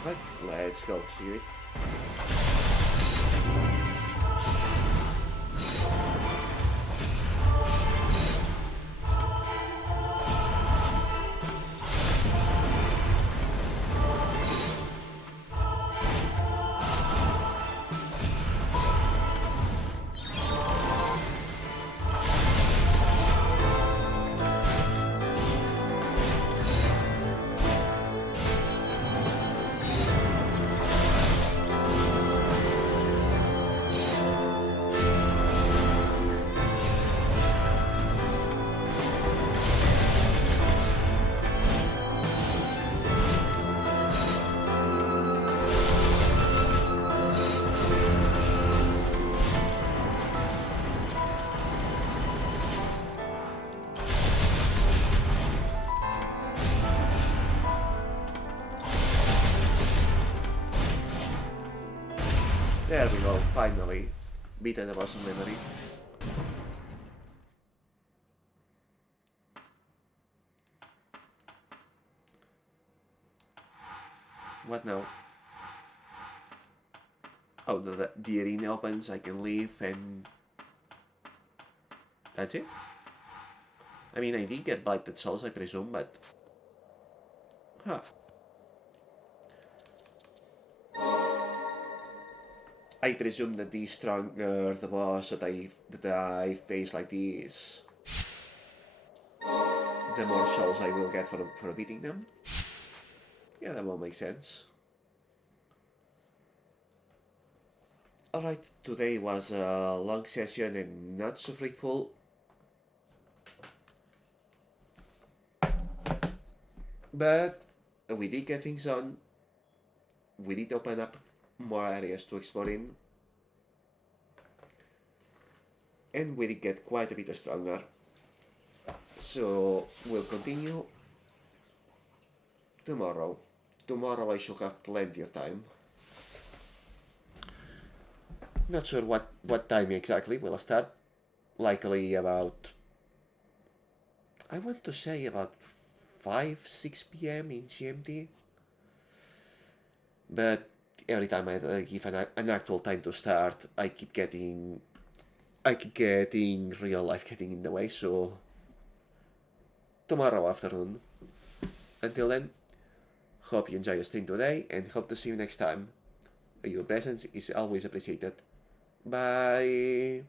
Right, let's go, Sigrid. There we go, finally. Beaten the muscle memory. What now? Oh, the arena opens, I can leave, and that's it? I mean, I did get blighted souls, I presume, but... Huh. I presume that the stronger the boss that I face like this, the more souls I will get for beating them. Yeah, that will make sense. Alright, today was a long session and not so fruitful. But we did get things done. We did open up more areas to explore in. And we did get quite a bit stronger. So we'll continue tomorrow. Tomorrow I should have plenty of time. Not sure what time exactly we'll start. Likely about, I want to say about 5-6 p.m. in GMT. But every time I give an actual time to start, I keep getting real life getting in the way. So tomorrow afternoon. Until then, hope you enjoy your stream today and hope to see you next time. Your presence is always appreciated. Bye.